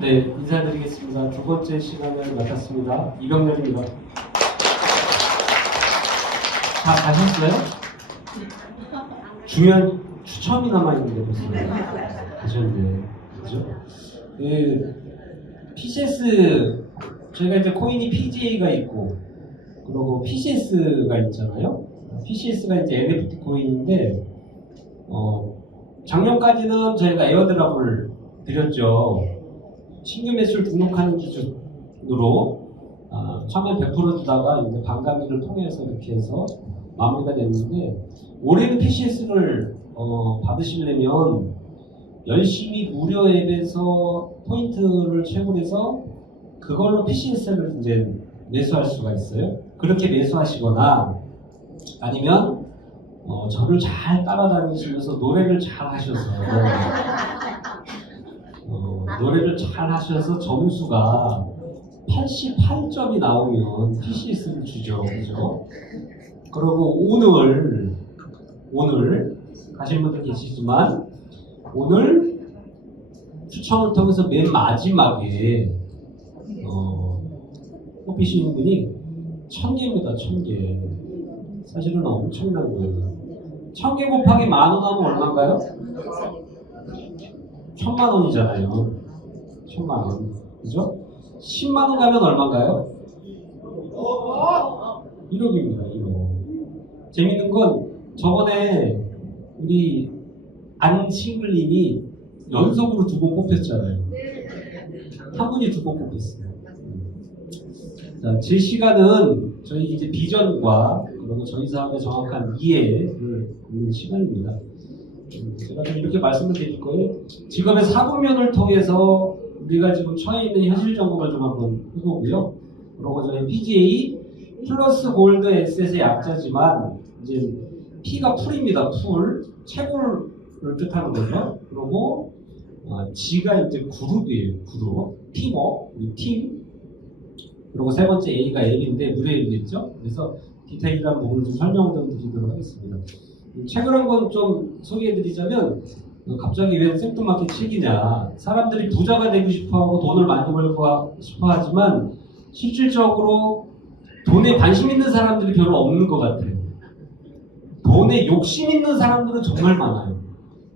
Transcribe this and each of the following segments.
네, 인사드리겠습니다. 두 번째 시간을 맡았습니다. 이병렬입니다. 다 가셨어요? 중요한 추첨이 남아있는데 벌써 가셨네. 그죠? PCS, 저희가 이제 코인이 PGA가 있고, 그리고 PCS가 있잖아요. PCS가 이제 NFT 코인인데, 작년까지는 저희가 에어드랍을 드렸죠. 신규 매수를 등록하는 기준으로 처음에 100% 주다가 이제 반감기를 통해서 이렇게 해서 마무리가 됐는데, 올해는 PCS를 받으시려면 열심히 무료 앱에서 포인트를 채굴해서 그걸로 PCS를 이제 매수할 수가 있어요. 그렇게 매수하시거나 아니면 저를 잘 따라다니시면서 노래를 잘 하셔서 노래를 잘 하셔서 점수가 88점이 나오면 PCS를 주죠. 그죠? 그리고 오늘 가신 분들 계시지만 오늘 추첨을 통해서 맨 마지막에 뽑히시는 분이 1000개입니다. 1000개. 사실은 엄청난 거예요. 1000개 곱하기 10,000원 하면 얼마인가요? 1000만 원이잖아요. 1000만 원. 그죠? 10만 원 가면 얼마인가요? 1억입니다. 1억. 재밌는 건 저번에 우리 안칭글님이 연속으로 2번 뽑혔잖아요. 한 분이 2번 뽑혔어요. 자, 제 시간은 저희 이제 비전과 그리고 저희 사업의 정확한 이해를 듣는 시간입니다. 제가 좀 이렇게 말씀을 드릴 거예요. 직업의 사분면을 통해서 우리가 지금 처해 있는 현실 점검을 좀 한번 해보고요. 그리고 저희 PGA 플러스 골드 에셋의 약자지만 이제 P가 풀입니다. 풀 채굴을 뜻하는 거죠. 그리고 G가 이제 그룹이에요. 그룹 팀워 우리 팀. 그리고 세 번째 A가 앱인데 무료 앱이겠죠. 그래서 디테일한 부분을 좀 설명 좀 드리도록 하겠습니다. 채굴한 건 좀 소개해드리자면 갑자기 왜 생뚱맞게 책이냐. 사람들이 부자가 되고 싶어하고 돈을 많이 벌고 싶어하지만 실질적으로 돈에 관심 있는 사람들이 별로 없는 것 같아요. 돈에 욕심 있는 사람들은 정말 많아요.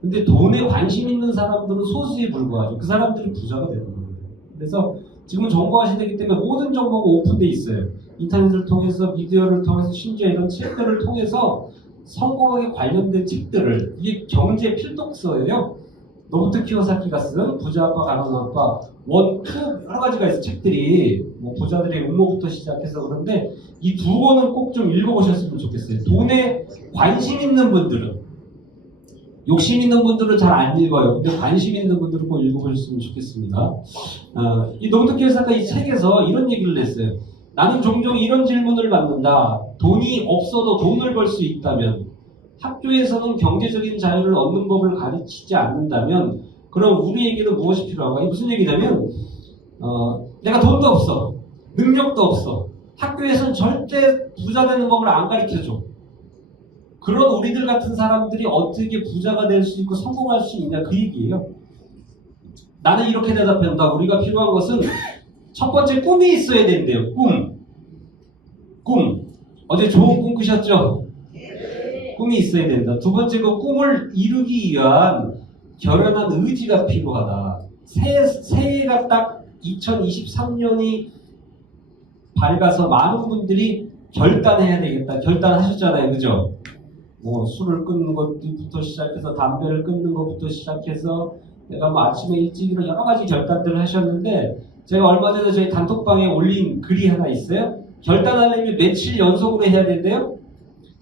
근데 돈에 관심 있는 사람들은 소수에 불과하죠. 그 사람들이 부자가 되는 겁니다. 그래서 지금은 정보화 시대이기 때문에 모든 정보가 오픈되어 있어요. 인터넷을 통해서, 미디어를 통해서, 심지어 이런 책들을 통해서 성공하게 관련된 책들을, 이게 경제 필독서예요. 노부트 키요사키가 쓴 부자 아빠 가난한 아빠 1, 2 여러 가지가 있어요. 책들이 뭐 부자들의 음모부터 시작해서. 그런데 이 2권은 꼭 좀 읽어보셨으면 좋겠어요. 돈에 관심 있는 분들은, 욕심 있는 분들은 잘 안 읽어요. 근데 관심 있는 분들은 꼭 읽어보셨으면 좋겠습니다. 이 노부트 키요사키가 이 책에서 이런 얘기를 했어요. 나는 종종 이런 질문을 받는다. 돈이 없어도 돈을 벌 수 있다면, 학교에서는 경제적인 자유를 얻는 법을 가르치지 않는다면, 그럼 우리에게는 무엇이 필요한가? 이게 무슨 얘기냐면, 내가 돈도 없어, 능력도 없어, 학교에서는 절대 부자 되는 법을 안 가르쳐줘. 그런 우리들 같은 사람들이 어떻게 부자가 될 수 있고 성공할 수 있냐, 그 얘기예요. 나는 이렇게 대답한다. 우리가 필요한 것은 첫 번째 꿈이 있어야 된대요. 꿈. 어제 좋은 꿈 꾸셨죠? 꿈이 있어야 된다. 두 번째, 그 꿈을 이루기 위한 결연한 의지가 필요하다. 새해가 딱 2023년이 밝아서 많은 분들이 결단해야 되겠다. 결단하셨잖아요. 그죠? 뭐 술을 끊는 것부터 시작해서 담배를 끊는 것부터 시작해서 내가 뭐 아침에 일찍 일어나 여러 가지 결단들을 하셨는데, 제가 얼마 전에 저희 단톡방에 올린 글이 하나 있어요. 결단하려면 며칠 연속으로 해야 된대요.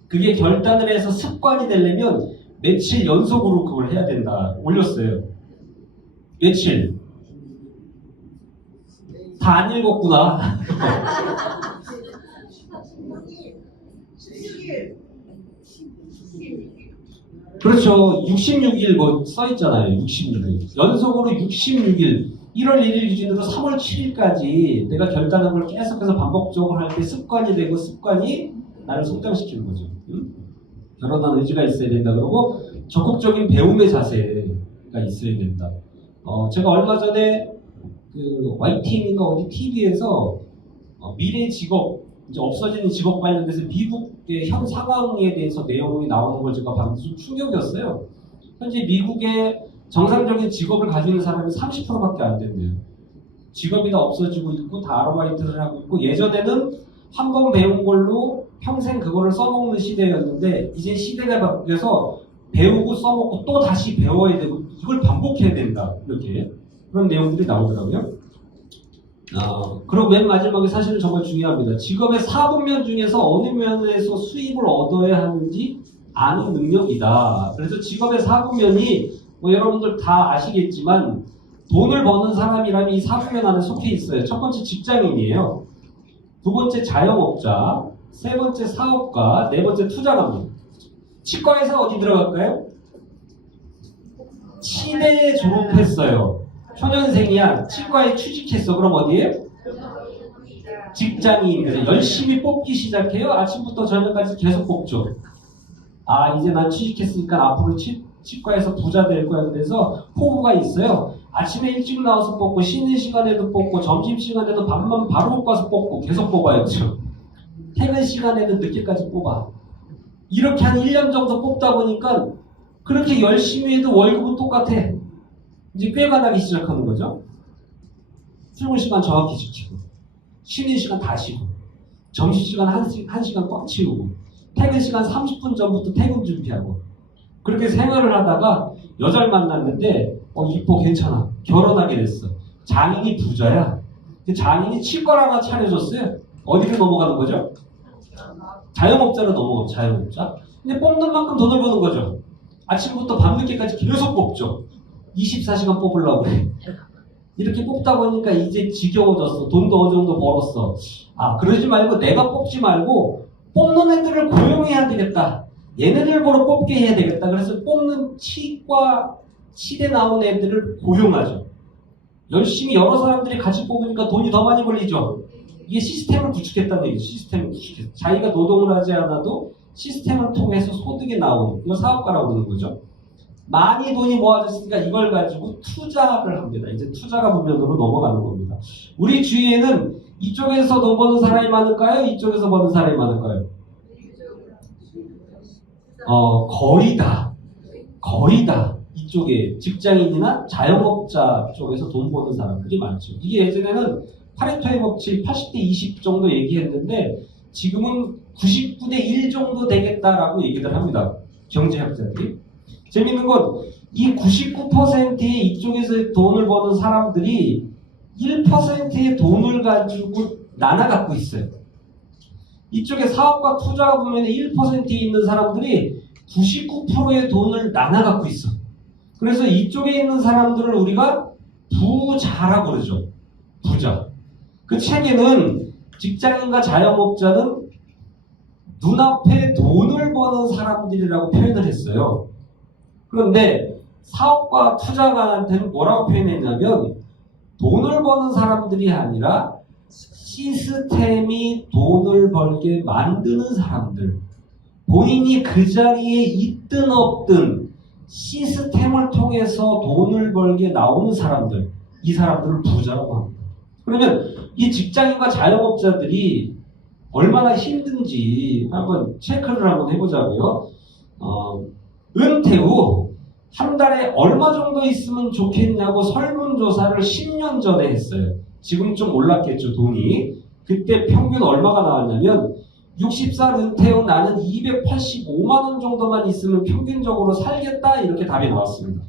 그게 결단을 해서 습관이 되려면 며칠 연속으로 그걸 해야 된다. 올렸어요. 며칠? 다 안 읽었구나. 16일. 그렇죠. 66일 뭐 써있잖아요. 66일. 연속으로 66일. 1월 1일 기준으로 3월 7일까지 내가 결단한 걸 계속해서 반복적으로 할 때 습관이 되고, 습관이 나를 성장시키는 거죠. 결혼한 의지가 있어야 된다. 그러고 적극적인 배움의 자세가 있어야 된다. 제가 얼마 전에 그 YTN인가 어디 TV에서 미래 직업, 이제 없어지는 직업 관련돼서 미국의 현 상황에 대해서 내용이 나오는 걸 제가 봤는데 좀 충격이었어요. 현재 미국의 정상적인 직업을 가지고 있는 사람이 30%밖에 안 된대요. 직업이 다 없어지고 있고 다 아르바이트를 하고 있고, 예전에는 한 번 배운 걸로 평생 그거를 써먹는 시대였는데 이제 시대가 바뀌어서 배우고 써먹고 또 다시 배워야 되고 이걸 반복해야 된다, 이렇게 그런 내용들이 나오더라고요. 그리고 맨 마지막에 사실은 정말 중요합니다. 직업의 4분면 중에서 어느 면에서 수입을 얻어야 하는지 아는 능력이다. 그래서 직업의 4분면이 뭐 여러분들 다 아시겠지만 돈을 버는 사람이라면 이 4분면 안에 속해 있어요. 첫 번째 직장인이에요. 두 번째 자영업자, 세 번째 사업가, 네 번째 투자가입니다. 치과에서 어디 들어갈까요? 치대에 졸업했어요. 초년생이야. 치과에 취직했어. 그럼 어디에? 직장인. 그래서 열심히 뽑기 시작해요. 아침부터 저녁까지 계속 뽑죠. 이제 난 취직했으니까 앞으로 치과에서 부자 될 거야. 그래서 포부가 있어요. 아침에 일찍 나와서 뽑고, 쉬는 시간에도 뽑고, 점심시간에도 밥만 바로 먹고 와서 뽑고, 계속 뽑아요. 그렇죠? 퇴근 시간에는 늦게까지 뽑아. 이렇게 한 1년 정도 뽑다 보니까 그렇게 열심히 해도 월급은 똑같아. 이제 꾀가 나기 시작하는 거죠. 출근 시간 정확히 지키고, 쉬는 시간 다 쉬고, 점심시간 1시간 꽉 채우고, 퇴근 시간 30분 전부터 퇴근 준비하고, 그렇게 생활을 하다가 여자를 만났는데 이뻐, 괜찮아, 결혼하게 됐어. 장인이 부자야. 장인이 치과를 하나 차려줬어요. 어디로 넘어가는 거죠? 자영업자로 넘어가고, 자영업자. 근데 뽑는 만큼 돈을 버는 거죠. 아침부터 밤늦게까지 계속 뽑죠. 24시간 뽑으려고 그래. 이렇게 뽑다 보니까 이제 지겨워졌어. 돈도 어느 정도 벌었어. 그러지 말고 내가 뽑지 말고 뽑는 애들을 고용해야 되겠다. 얘네들 보러 뽑게 해야 되겠다. 그래서 뽑는 치과, 치대 나온 애들을 고용하죠. 열심히 여러 사람들이 같이 뽑으니까 돈이 더 많이 벌리죠. 이게 시스템을 구축했다는 얘기죠. 시스템을 구축했어. 자기가 노동을 하지 않아도 시스템을 통해서 소득이 나오는, 이걸 사업가라고 그러는 거죠. 많이 돈이 모아졌으니까 이걸 가지고 투자를 합니다. 이제 투자가 분면으로 넘어가는 겁니다. 우리 주위에는 이쪽에서 돈 버는 사람이 많을까요? 이쪽에서 버는 사람이 많을까요? 거의 다 이쪽에 직장인이나 자영업자 쪽에서 돈 버는 사람들이 많죠. 이게 예전에는 파레토의 법칙 80대 20 정도 얘기했는데 지금은 99대 1 정도 되겠다라고 얘기를 합니다. 경제학자들이. 재밌는 건 이 99%의 이쪽에서 돈을 버는 사람들이 1%의 돈을 가지고 나눠 갖고 있어요. 이쪽에 사업과 투자가 보면 1%에 있는 사람들이 99%의 돈을 나눠 갖고 있어. 그래서 이쪽에 있는 사람들을 우리가 부자라고 그러죠. 부자. 그 책에는 직장인과 자영업자는 눈앞에 돈을 버는 사람들이라고 표현을 했어요. 그런데 사업과 투자가한테는 뭐라고 표현했냐면 돈을 버는 사람들이 아니라 시스템이 돈을 벌게 만드는 사람들, 본인이 그 자리에 있든 없든 시스템을 통해서 돈을 벌게 나오는 사람들, 이 사람들을 부자라고 합니다. 그러면 이 직장인과 자영업자들이 얼마나 힘든지 한번 체크를 한번 해보자고요. 은퇴 후 한 달에 얼마 정도 있으면 좋겠냐고 설문조사를 10년 전에 했어요. 지금 좀 올랐겠죠, 돈이. 그때 평균 얼마가 나왔냐면 60살 은퇴 후 나는 285만 원 정도만 있으면 평균적으로 살겠다, 이렇게 답이 나왔습니다.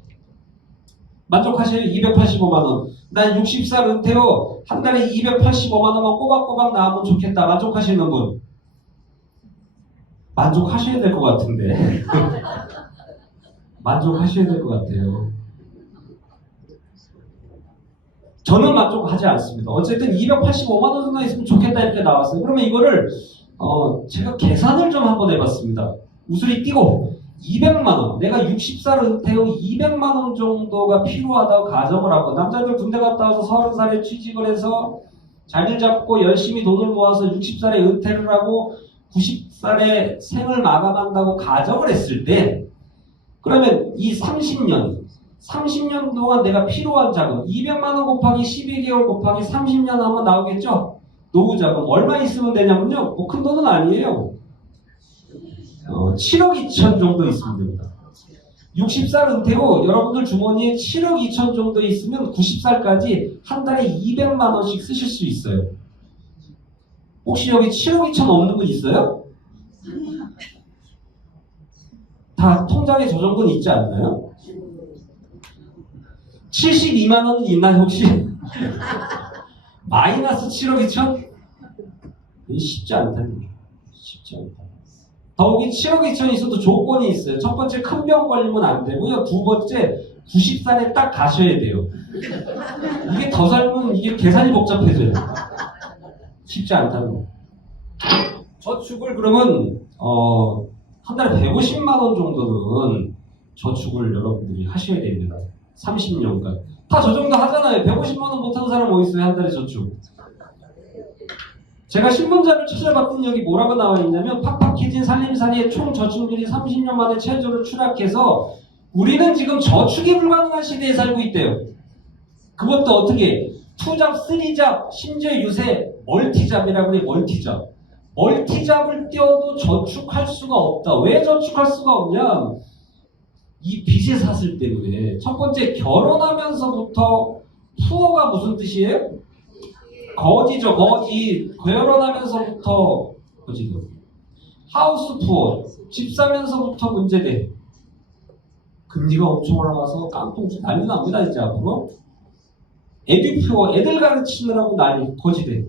만족하셔요? 285만 원. 난 60살 은퇴 후 한 달에 285만 원만 꼬박꼬박 나오면 좋겠다. 만족하시는 분? 만족하셔야 될 것 같은데. 만족하셔야 될 것 같아요. 저는 만족하지 않습니다. 어쨌든 285만 원 정도 있으면 좋겠다, 이렇게 나왔어요. 그러면 이거를 제가 계산을 좀 한번 해봤습니다. 우수리 띄고 200만 원, 내가 60살 은퇴 후 200만 원 정도가 필요하다고 가정을 하고, 남자들 군대 갔다 와서 30살에 취직을 해서 자리를 잡고 열심히 돈을 모아서 60살에 은퇴를 하고 90살에 생을 마감한다고 가정을 했을 때, 그러면 이 30년, 30년 동안 내가 필요한 자금 200만 원 곱하기 12개월 곱하기 30년 하면 나오겠죠? 노후 자금 얼마 있으면 되냐면요. 뭐 큰 돈은 아니에요. 7억 2천 정도 있으면 됩니다. 60살 은퇴고 여러분들 주머니에 7억 2천 정도 있으면 90살까지 한 달에 200만 원씩 쓰실 수 있어요. 혹시 여기 7억 2천 없는 분 있어요? 다 통장에 저 정도는 있지 않나요? 72만 원은 있나요 혹시? 마이너스 7억 2천? 쉽지 않다는 거예요. 쉽지 않다. 더욱이 7억 2천이 있어도 조건이 있어요. 첫 번째 큰 병 걸리면 안 되고요. 두 번째 90살에 딱 가셔야 돼요. 이게 더 살면 이게 계산이 복잡해져요. 쉽지 않다는 거예요. 저축을 그러면 한 달에 150만 원 정도는 저축을 여러분들이 하셔야 됩니다. 30년간. 다 저 정도 하잖아요. 150만 원 못하는 사람 어디 있어요? 한 달에 저축. 제가 신문자를 찾아봤더니 여기 뭐라고 나와 있냐면 팍팍해진 살림살이의 총 저축률이 30년 만에 최저로 추락해서 우리는 지금 저축이 불가능한 시대에 살고 있대요. 그것도 어떻게? 투잡, 쓰리잡, 심지어 요새 멀티잡이라고 그래. 멀티잡. 멀티잡을 떼어도 저축할 수가 없다. 왜 저축할 수가 없냐? 이 빚의 사슬 때문에. 첫 번째, 결혼하면서부터 푸어가 무슨 뜻이에요? 거지죠, 거지. 결혼하면서부터 거지죠. 하우스 푸어. 집 사면서부터 문제돼. 금리가 엄청 올라가서 깡통 난리 납니다, 이제 앞으로. 애들 푸어. 애들 가르치느라고 난리, 거지돼.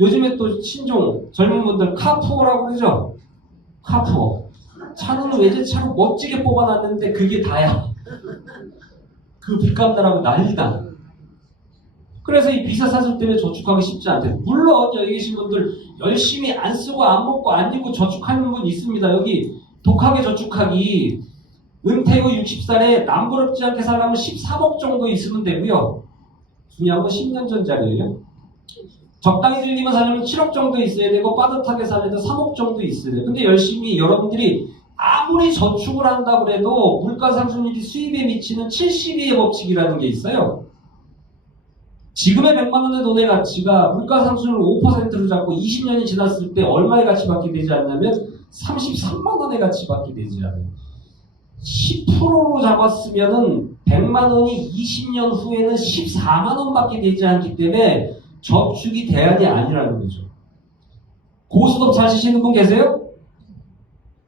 요즘에 또 신종, 젊은 분들 카푸어라고 그러죠? 카푸어. 차는 외제차로 멋지게 뽑아놨는데 그게 다야. 그 빚 갚느라고 난리다. 그래서 이 비사 사슬 때문에 저축하기 쉽지 않대요. 물론 여기 계신 분들 열심히 안 쓰고 안 먹고 안 입고 저축하는 분 있습니다. 여기 독하게 저축하기. 은퇴 후 60살에 남부럽지 않게 살려면 13억 정도 있으면 되고요. 중요한 건 10년 전짜리예요. 적당히 즐기면 살려면 7억 정도 있어야 되고 빠듯하게 살려도 3억 정도 있어야 돼요. 근데 열심히 여러분들이 아무리 저축을 한다고 해도 물가상승률이 수입에 미치는 72의 법칙이라는 게 있어요. 지금의 100만 원의 돈의 가치가 물가상승률 5%로 잡고 20년이 지났을 때 얼마의 가치밖에 되지 않냐면 33만 원의 가치밖에 되지 않아요. 10%로 잡았으면은 100만 원이 20년 후에는 14만 원밖에 되지 않기 때문에 저축이 대안이 아니라는 거죠. 고스톱 자시는 분 계세요?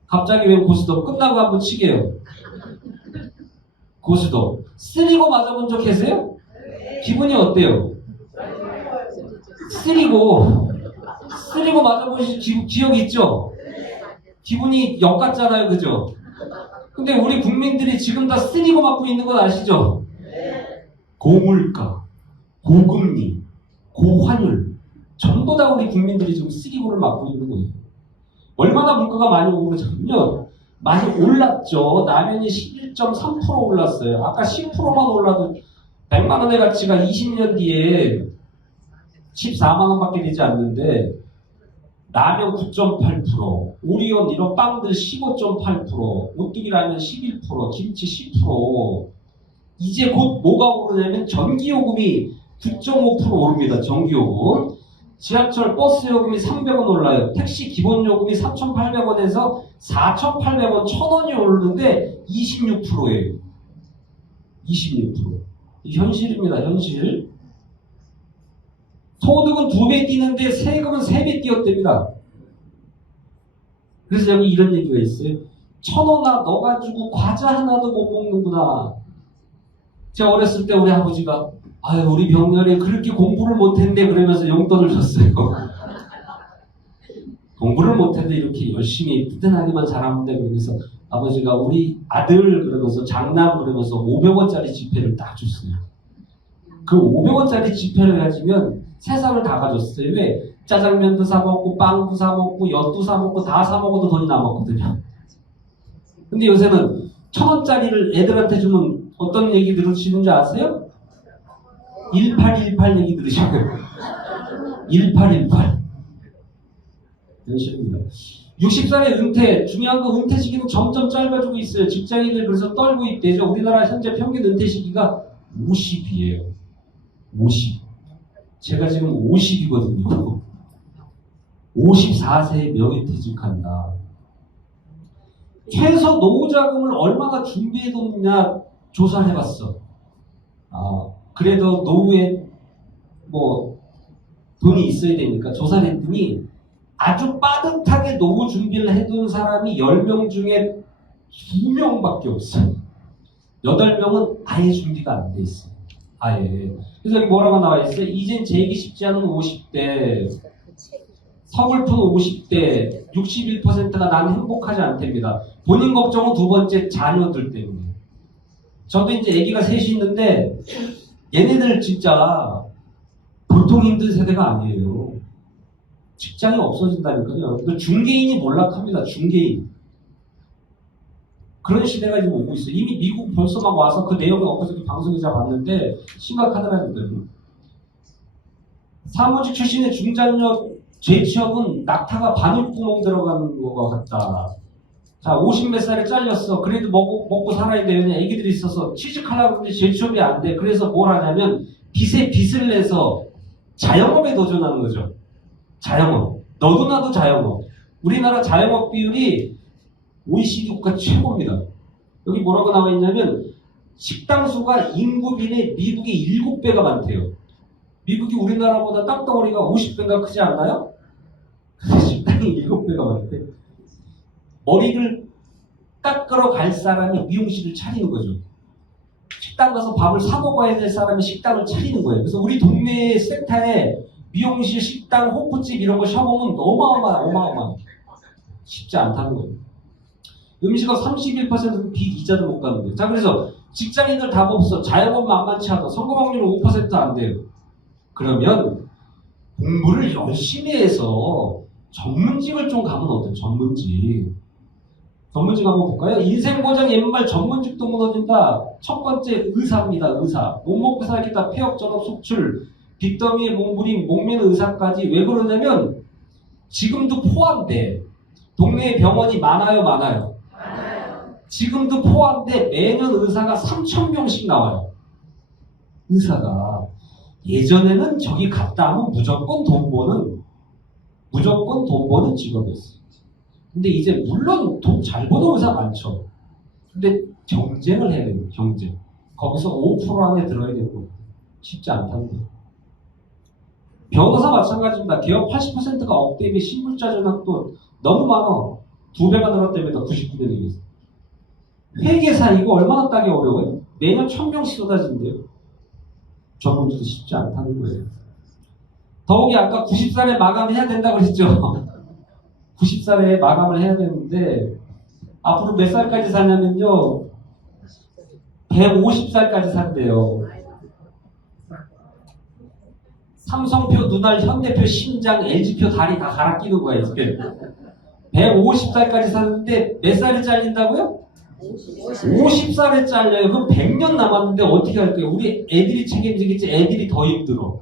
갑자기 왜 고스톱 끝나고 한번 치게요? 고스톱 쓰리고 맞아본 적 계세요? 기분이 어때요? 쓰리고 맞아보신 기억 있죠? 기분이 역 같잖아요, 그죠? 근데 우리 국민들이 지금 다 쓰리고 맞고 있는 건 아시죠? 고물가, 고금리, 고환율 전부 다 우리 국민들이 지금 쓰리고를 맞고 있는 거예요. 얼마나 물가가 많이 오르냐면요. 많이 올랐죠. 라면이 11.3% 올랐어요. 아까 10%만 올라도 100만 원의 가치가 20년 뒤에 14만 원밖에 되지 않는데 라면 9.8%, 오리온 이런 빵들 15.8%, 오뚜기 라면 11%, 김치 10%. 이제 곧 뭐가 오르냐면 전기요금이 9.5% 오릅니다. 전기요금. 지하철 버스 요금이 300원 올라요. 택시 기본 요금이 3,800원에서 4,800원, 1,000원이 오르는데 26%예요. 26%. 현실입니다. 현실. 소득은 2배 뛰는데 세금은 3배 뛰었답니다. 그래서 여기 이런 얘기가 있어요. 1,000원아 너 가지고 과자 하나도 못 먹는구나. 제가 어렸을 때 우리 아버지가 아유 우리 병렬이 그렇게 공부를 못했는데 그러면서 용돈을 줬어요. 공부를 못해도 이렇게 열심히 든든하게만 잘하면 돼 그러면서 아버지가 우리 아들 그러면서 장남 그러면서 500원짜리 지폐를 딱 줬어요. 그 500원짜리 지폐를 가지면 세상을 다 가졌어요. 왜? 짜장면도 사 먹고 빵도 사 먹고 엿도 사 먹고 다 사 먹어도 돈이 남았거든요. 근데 요새는 1,000원짜리를 애들한테 주면 어떤 얘기 들으시는 줄 아세요? 1818 얘기 들으시고요. 1818. 현실입니다. 60살의 은퇴, 중요한 건 은퇴 시기는 점점 짧아지고 있어요. 직장인들 그래서 떨고 있대죠. 우리나라 현재 평균 은퇴 시기가 50이에요. 50. 제가 지금 50이거든요. 54세에 명예퇴직한다. 최소 노후자금을 얼마나 준비해뒀느냐 조사를 해봤어. 그래도 노후에 뭐 돈이 있어야 되니까 조사를 했더니 아주 빠듯하게 노후 준비를 해둔 사람이 10명 중에 2명밖에 없어요. 8명은 아예 준비가 안 돼 있어요. 아예. 그래서 여기 뭐라고 나와 있어요? 이젠 재기 쉽지 않은 50대, 서글픈 50대, 61%가 난 행복하지 않답니다. 본인 걱정은 두 번째 자녀들 때문에. 저도 이제 아기가 셋이 있는데 얘네들 진짜 보통 힘든 세대가 아니에요. 직장이 없어진다니까요. 중개인이 몰락합니다. 중개인. 그런 시대가 지금 오고 있어요. 이미 미국 벌써 막 와서 그 내용을 엊그저께 방송에서 봤는데 심각하더라고요. 사무직 출신의 중장년 재취업은 낙타가 바늘구멍 들어가는 것 같다. 자, 50 몇 살에 잘렸어. 그래도 먹고 살아야 돼. 왜냐, 애기들이 있어서 취직하려고 하는데 재취업이 안 돼. 그래서 뭘 하냐면 빚에 빚을 내서 자영업에 도전하는 거죠. 자영업. 너도 나도 자영업. 우리나라 자영업 비율이 OECD 국가 최고입니다. 여기 뭐라고 나와 있냐면 식당 수가 인구비의 미국이 7배가 많대요. 미국이 우리나라보다 땅덩어리가 50배가 크지 않나요? 식당이 7배가 많대. 머리를 깎으러 갈 사람이 미용실을 차리는 거죠. 식당 가서 밥을 사 먹어야 될 사람이 식당을 차리는 거예요. 그래서 우리 동네 센터에 미용실, 식당, 호프집 이런 거 셔보면 어마어마해. 쉽지 않다는 거예요. 음식업 31%는 비이자도 못 가는 거예요. 자, 그래서 직장인들 답 없어. 자영업 만만치 않아. 성공 확률은 5%안 돼요. 그러면 공부를 열심히 해서 전문직을 좀 가면 어때요? 전문직 한번 볼까요? 인생보장 옛말 전문직도 무너진다. 첫 번째 의사입니다. 의사. 못 먹고 살겠다. 폐업, 전업, 속출, 빚더미에 몸부림, 목매는 의사까지. 왜 그러냐면 지금도 포함돼. 동네에 병원이 많아요. 지금도 포함돼. 매년 의사가 3,000명씩 나와요. 의사가. 예전에는 저기 갔다 하면 무조건 돈 버는 직업이었어요. 근데 이제 물론 돈 잘 버는 의사 많죠. 근데 경쟁을 해야 돼요. 경쟁. 거기서 5% 안에 들어야 되고 쉽지 않다는 거예요. 변호사 마찬가지입니다. 개업 80%가 억대비 신물자 전학도 너무 많아. 2배가 늘었답니다. 99년에 비해서. 회계사 이거 얼마나 따기 어려워요? 매년 1,000명씩 쏟아진대요. 전문직도 쉽지 않다는 거예요. 더욱이 아까 90살에 마감해야 된다고 그랬죠. 90살에 마감을 해야 되는데 앞으로 몇 살까지 사냐면요. 150살까지 산대요. 삼성표, 눈알, 현대표, 심장, LG표 다리 다 갈아 끼는 거야 이제. 150살까지 사는데 몇 살에 잘린다고요? 50살에 잘려요. 그럼 100년 남았는데 어떻게 할 거예요? 우리 애들이 책임지겠지. 애들이 더 힘들어.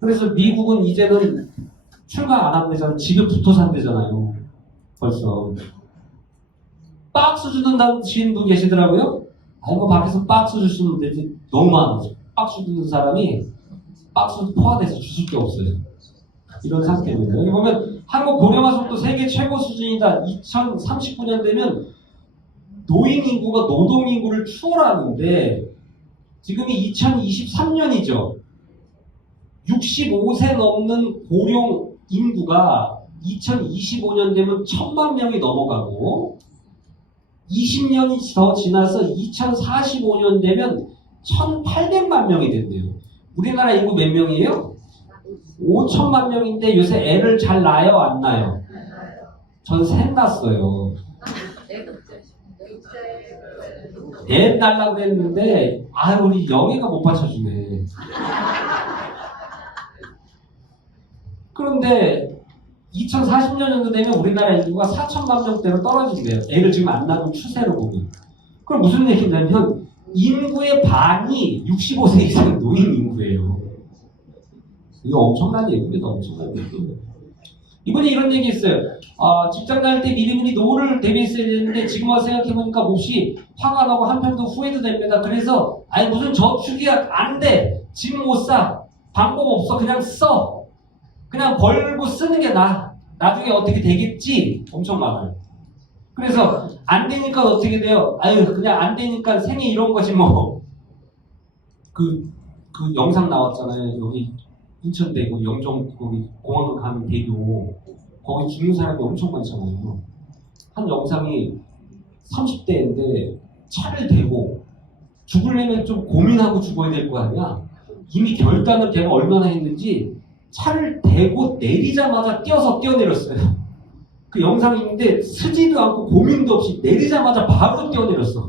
그래서 미국은 이제는 출가 안 한대잖아요. 집에 붙어 산대잖아요. 벌써. 박스 주는 분 계시더라고요. 아이고 밖에서 박스 주시면 되지. 너무 많아. 박스 주는 사람이 박스 포화돼서 주실 게 없어요. 이런 상태입니다. 여기 보면 한국 고령화 속도 세계 최고 수준이다. 2039년 되면 노인 인구가 노동 인구를 추월하는데 지금이 2023년이죠. 65세 넘는 고령 인구가 2025년 되면 1,000만 명이 넘어가고 20년이 더 지나서 2045년 되면 1,800만 명이 된대요. 우리나라 인구 몇 명이에요? 5천만 명인데 요새 애를 잘 낳아요? 안 낳아요? 전 셋 낳았어요. 애 낳으려고 했는데 우리 영애가 못 받쳐주네. 그런데 2040년 정도 되면 우리나라 인구가 4천만 명대로 떨어진대요. 애를 지금 안 낳는 추세로 보면. 그럼 무슨 얘기냐면 인구의 반이 65세 이상 노인 인구예요. 이거 엄청난 얘기입니다. 엄청난 얘기. 이분이 이런 얘기 했어요. 직장 다닐 때 미리미리 노후를 대비했어야 되는데 지금 와서 생각해보니까 몹시 화가 나고 한편도 후회도 됩니다. 그래서 아니 무슨 저축이야 안 돼. 지금 못 사. 방법 없어. 그냥 써. 그냥 벌고 쓰는 게 나아. 나중에 어떻게 되겠지? 엄청 많아요. 그래서 안 되니까 어떻게 돼요? 아유 그냥 안 되니까 생이 이런 거지 뭐. 그 영상 나왔잖아요. 여기 인천대고 영종 거기 공항 가는 대교 거기 죽는 사람이 엄청 많잖아요. 한 영상이 30대인데 차를 대고 죽으려면 좀 고민하고 죽어야 될 거 아니야. 이미 결단을 걔가 얼마나 했는지 차를 대고 내리자마자 뛰어내렸어요. 그 영상이 있는데 쓰지도 않고 고민도 없이 내리자마자 바로 뛰어내렸어.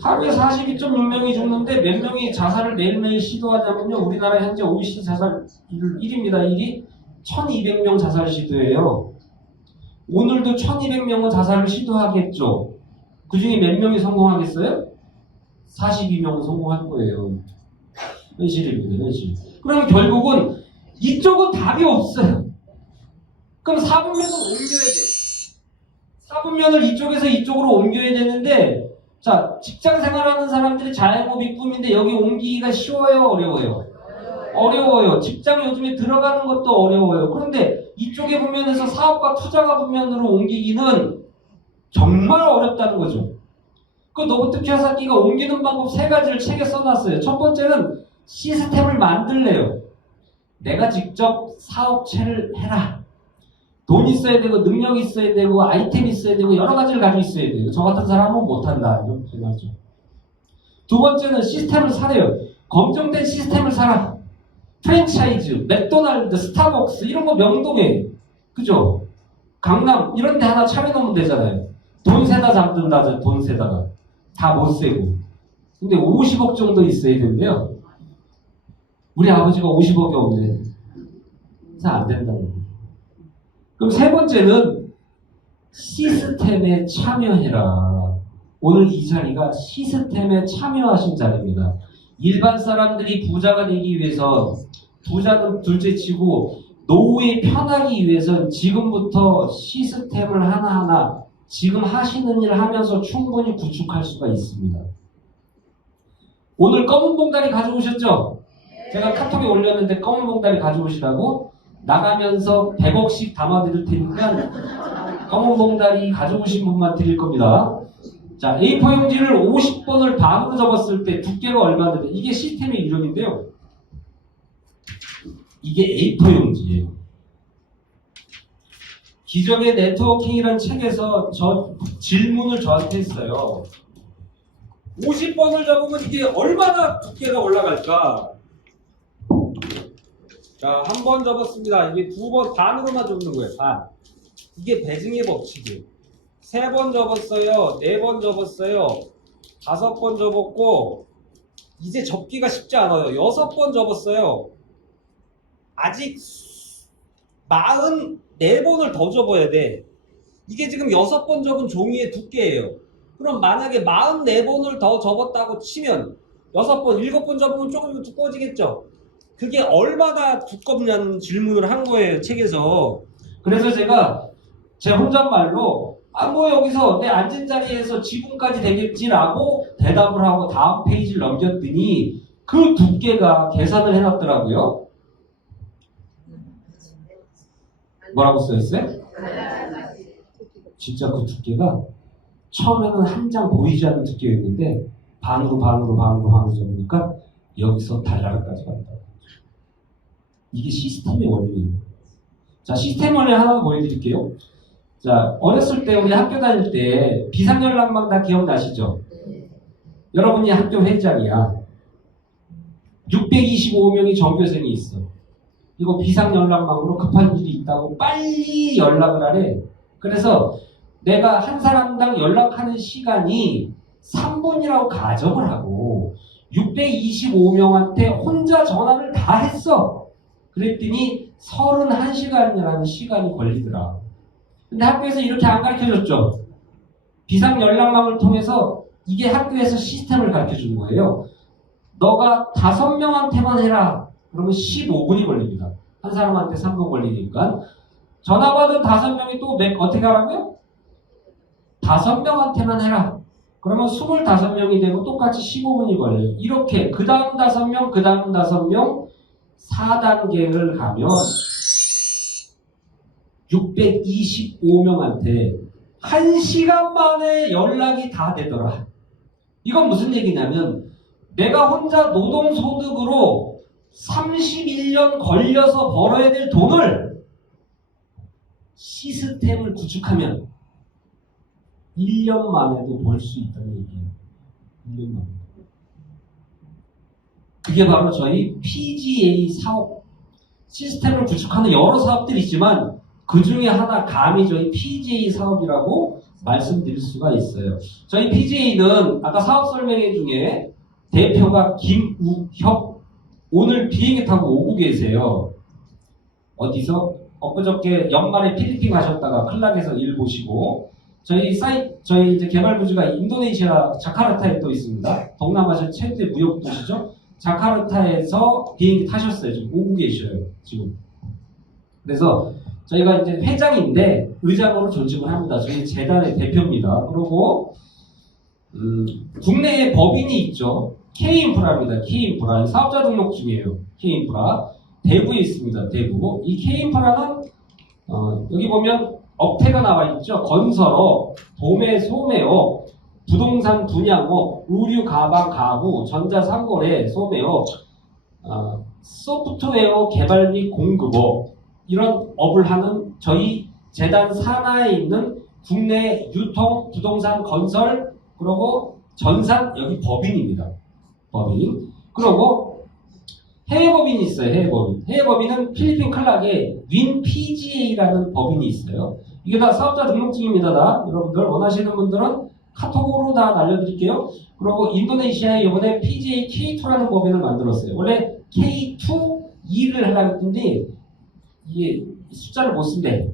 하루에 42.6명이 죽는데 몇 명이 자살을 매일매일 시도하자면요. 우리나라 현재 OECD 자살 1위입니다. 1위 1200명 자살 시도예요. 오늘도 1200명은 자살을 시도하겠죠. 그 중에 몇 명이 성공하겠어요? 42명은 성공할 거예요. 현실입니다. 현실. 그러면 결국은 이쪽은 답이 없어요. 그럼 사분면을 옮겨야 돼. 사분면을 이쪽에서 이쪽으로 옮겨야 되는데 자, 직장 생활하는 사람들이 자영업이 꿈인데 여기 옮기기가 쉬워요? 어려워요? 어려워요. 직장 요즘에 들어가는 것도 어려워요. 그런데 이쪽에 부면에서 사업과 투자가 부면으로 옮기기는 정말 어렵다는 거죠. 그 노부트 키오사키가 옮기는 방법 3가지를 책에 써놨어요. 첫 번째는 시스템을 만들래요. 내가 직접 사업체를 해라. 돈 있어야 되고 능력 있어야 되고 아이템 있어야 되고 여러 가지를 가지고 있어야 돼요. 저 같은 사람은 못한다. 이렇게 말이죠. 두 번째는 시스템을 사래요. 검증된 시스템을 사라. 프랜차이즈, 맥도날드, 스타벅스 이런 거 명동에 그죠? 강남 이런 데 하나 차려놓으면 되잖아요. 돈 세다 잠든다. 돈 세다가 다 못 세고. 근데 50억 정도 있어야 되는데요. 우리 아버지가 50억이 없네. 그래서 안 된다는 거예요. 그럼 세 번째는 시스템에 참여해라. 오늘 이 자리가 시스템에 참여하신 자리입니다. 일반 사람들이 부자가 되기 위해서 부자는 둘째치고 노후에 편하기 위해서는 지금부터 시스템을 하나하나 지금 하시는 일을 하면서 충분히 구축할 수가 있습니다. 오늘 검은 봉다리 가져오셨죠? 제가 카톡에 올렸는데 검은 봉다리 가져오시라고 나가면서 100억씩 담아드릴 테니까 검은 봉다리 가져오신 분만 드릴 겁니다. 자, A4 용지를 50번을 반으로 접었을 때 두께가 얼마나 돼? 이게 시스템의 이름인데요. 이게 A4 용지예요. 기적의 네트워킹이라는 책에서 저 질문을 저한테 했어요. 50번을 접으면 이게 얼마나 두께가 올라갈까? 자, 한 번 접었습니다. 이게 2번 반으로만 접는 거예요. 반. 이게 배증의 법칙이에요. 3번 접었어요. 4번 접었어요. 5번 접었고 이제 접기가 쉽지 않아요. 6번 접었어요. 아직 44번을 더 접어야 돼. 이게 지금 6번 접은 종이의 두께예요. 그럼 만약에 44번을 더 접었다고 치면 6번, 7번 접으면 조금 두꺼워지겠죠? 그게 얼마나 두껍냐는 질문을 한 거예요, 책에서. 그래서 제가 제 혼잣말로 뭐 여기서 내 앉은 자리에서 지금까지 되겠지라고 대답을 하고 다음 페이지를 넘겼더니 그 두께가 계산을 해놨더라고요. 뭐라고 써있어요? 진짜 그 두께가 처음에는 한 장 보이지 않는 두께였는데 반으로 접으니까 여기서 달나라까지 간다. 이게 시스템의 원리예요. 자, 시스템 원리 하나 보여드릴게요. 자, 어렸을 때 우리 학교 다닐 때 비상연락망 다 기억나시죠? 여러분이 학교 회장이야. 625명이 전교생이 있어. 이거 비상연락망으로 급한 일이 있다고 빨리 연락을 하래. 그래서 내가 한 사람당 연락하는 시간이 3분이라고 가정을 하고 625명한테 혼자 전화를 다 했어. 그랬더니 31시간이라는 시간이 걸리더라. 근데 학교에서 이렇게 안 가르쳐줬죠. 비상연락망을 통해서 이게 학교에서 시스템을 가르쳐준 거예요. 너가 5명한테만 해라. 그러면 15분이 걸립니다. 한 사람한테 3분 걸리니까. 전화 받은 5명이 또 어떻게 하라고요? 5명한테만 해라. 그러면 25명이 되고 똑같이 15분이 걸려요. 이렇게 그 다음 5명, 그 다음 5명 4단계를 가면 625명한테 1시간 만에 연락이 다 되더라. 이건 무슨 얘기냐면 내가 혼자 노동소득으로 31년 걸려서 벌어야 될 돈을 시스템을 구축하면 1년 만에도 벌 수 있다는 얘기예요. 1년 만에. 그게 바로 저희 PGA 사업 시스템을 구축하는 여러 사업들이 있지만 그 중에 하나 감히 저희 PGA 사업이라고 말씀드릴 수가 있어요. 저희 PGA는 아까 사업 설명회 중에 대표가 김우혁 오늘 비행기 타고 오고 계세요. 어디서? 엊그저께 연말에 필리핀 가셨다가 클락에서 일 보시고 저희 이제 개발부지가 인도네시아 자카르타에 또 있습니다. 동남아시아 최대 무역 도시죠. 자카르타에서 비행기 타셨어요. 지금 오고 계셔요. 지금. 그래서 저희가 이제 회장인데 의장으로 조직을 합니다. 저희 재단의 대표입니다. 그리고 국내에 법인이 있죠. K인프라입니다. K인프라 사업자 등록 중이에요. K인프라 대구에 있습니다. 대구. 이 K인프라는 여기 보면 업태가 나와 있죠. 건설업, 도매, 소매업, 부동산 분양업, 의류, 가방, 가구, 전자상거래, 소매업, 소프트웨어 개발 및 공급업 이런 업을 하는 저희 재단 산하에 있는 국내 유통, 부동산, 건설 그리고 전산 여기 법인입니다. 법인. 그리고 해외 법인이 있어요. 해외 법인. 해외 법인은 필리핀 클락에 윈PGA라는 법인이 있어요. 이게 다 사업자 등록증입니다. 다 여러분들 원하시는 분들은 카톡으로 다 날려드릴게요. 그리고 인도네시아에 이번에 PGA K2라는 법인을 만들었어요. 원래 K2, 2를 하려고 했더니 이게 숫자를 못 쓴대.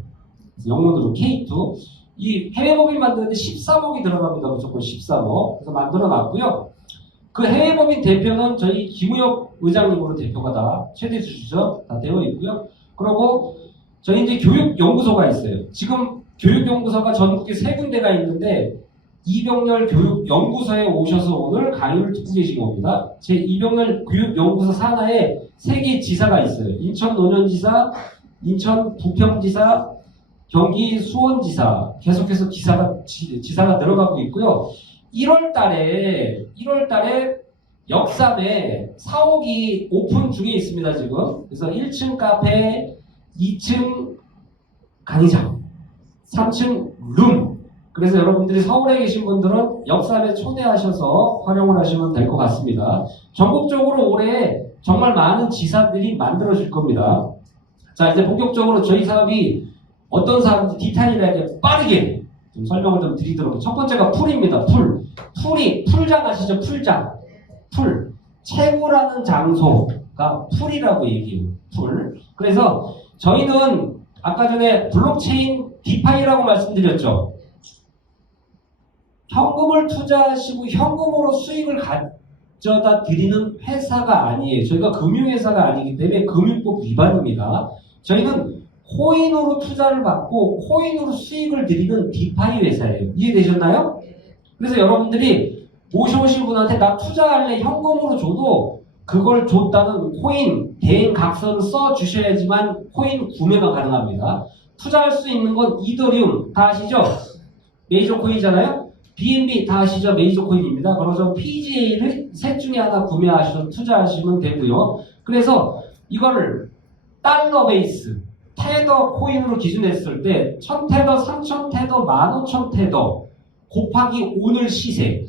영문으로 K2. 이 해외 법인 만드는데 13억이 들어갑니다. 무조건 13억. 그래서 만들어 놨고요. 그 해외 법인 대표는 저희 김우혁 의장님으로 대표가 다 최대 주주죠. 다 되어 있고요. 그리고 저희 이제 교육연구소가 있어요. 지금 교육연구소가 전국에 3군데가 있는데 이병렬 교육연구소에 오셔서 오늘 강의를 듣고 계신 겁니다. 제 이병렬 교육연구소 산하에 3개 지사가 있어요. 인천 노년지사, 인천 부평지사, 경기 수원지사 계속해서 지사가 들어가고 있고요. 1월 달에 역삼에 사옥이 오픈 중에 있습니다, 지금. 그래서 1층 카페, 2층 강의장, 3층 룸. 그래서 여러분들이 서울에 계신 분들은 역삼에 초대하셔서 활용을 하시면 될 것 같습니다. 전국적으로 올해 정말 많은 지사들이 만들어질 겁니다. 자, 이제 본격적으로 저희 사업이 어떤 사업인지 디테일하게 빠르게 좀 설명을 좀 드리도록. 첫 번째가 풀입니다. 풀장 아시죠? 풀장. 풀. 채굴하는 장소가 풀이라고 얘기해요. 풀. 그래서 저희는 아까 전에 블록체인 디파이라고 말씀드렸죠. 현금을 투자하시고 현금으로 수익을 가져다 드리는 회사가 아니에요. 저희가 금융회사가 아니기 때문에 금융법 위반입니다. 저희는 코인으로 투자를 받고 코인으로 수익을 드리는 디파이 회사예요. 이해되셨나요? 그래서 여러분들이 오신 분한테 나 투자할래 현금으로 줘도 그걸 줬다는 코인 대행 각서를 써 주셔야지만 코인 구매가 가능합니다. 투자할 수 있는 건 이더리움 다 아시죠? 메이저 코인이잖아요. BNB 다 아시죠? 메이저 코인입니다. 그래서 PGA를 셋 중에 하나 구매하셔서 투자하시면 되고요. 그래서 이거를 달러 베이스 테더 코인으로 기준했을 때 1000테더, 3000테더, 15000테더 곱하기 오늘 시세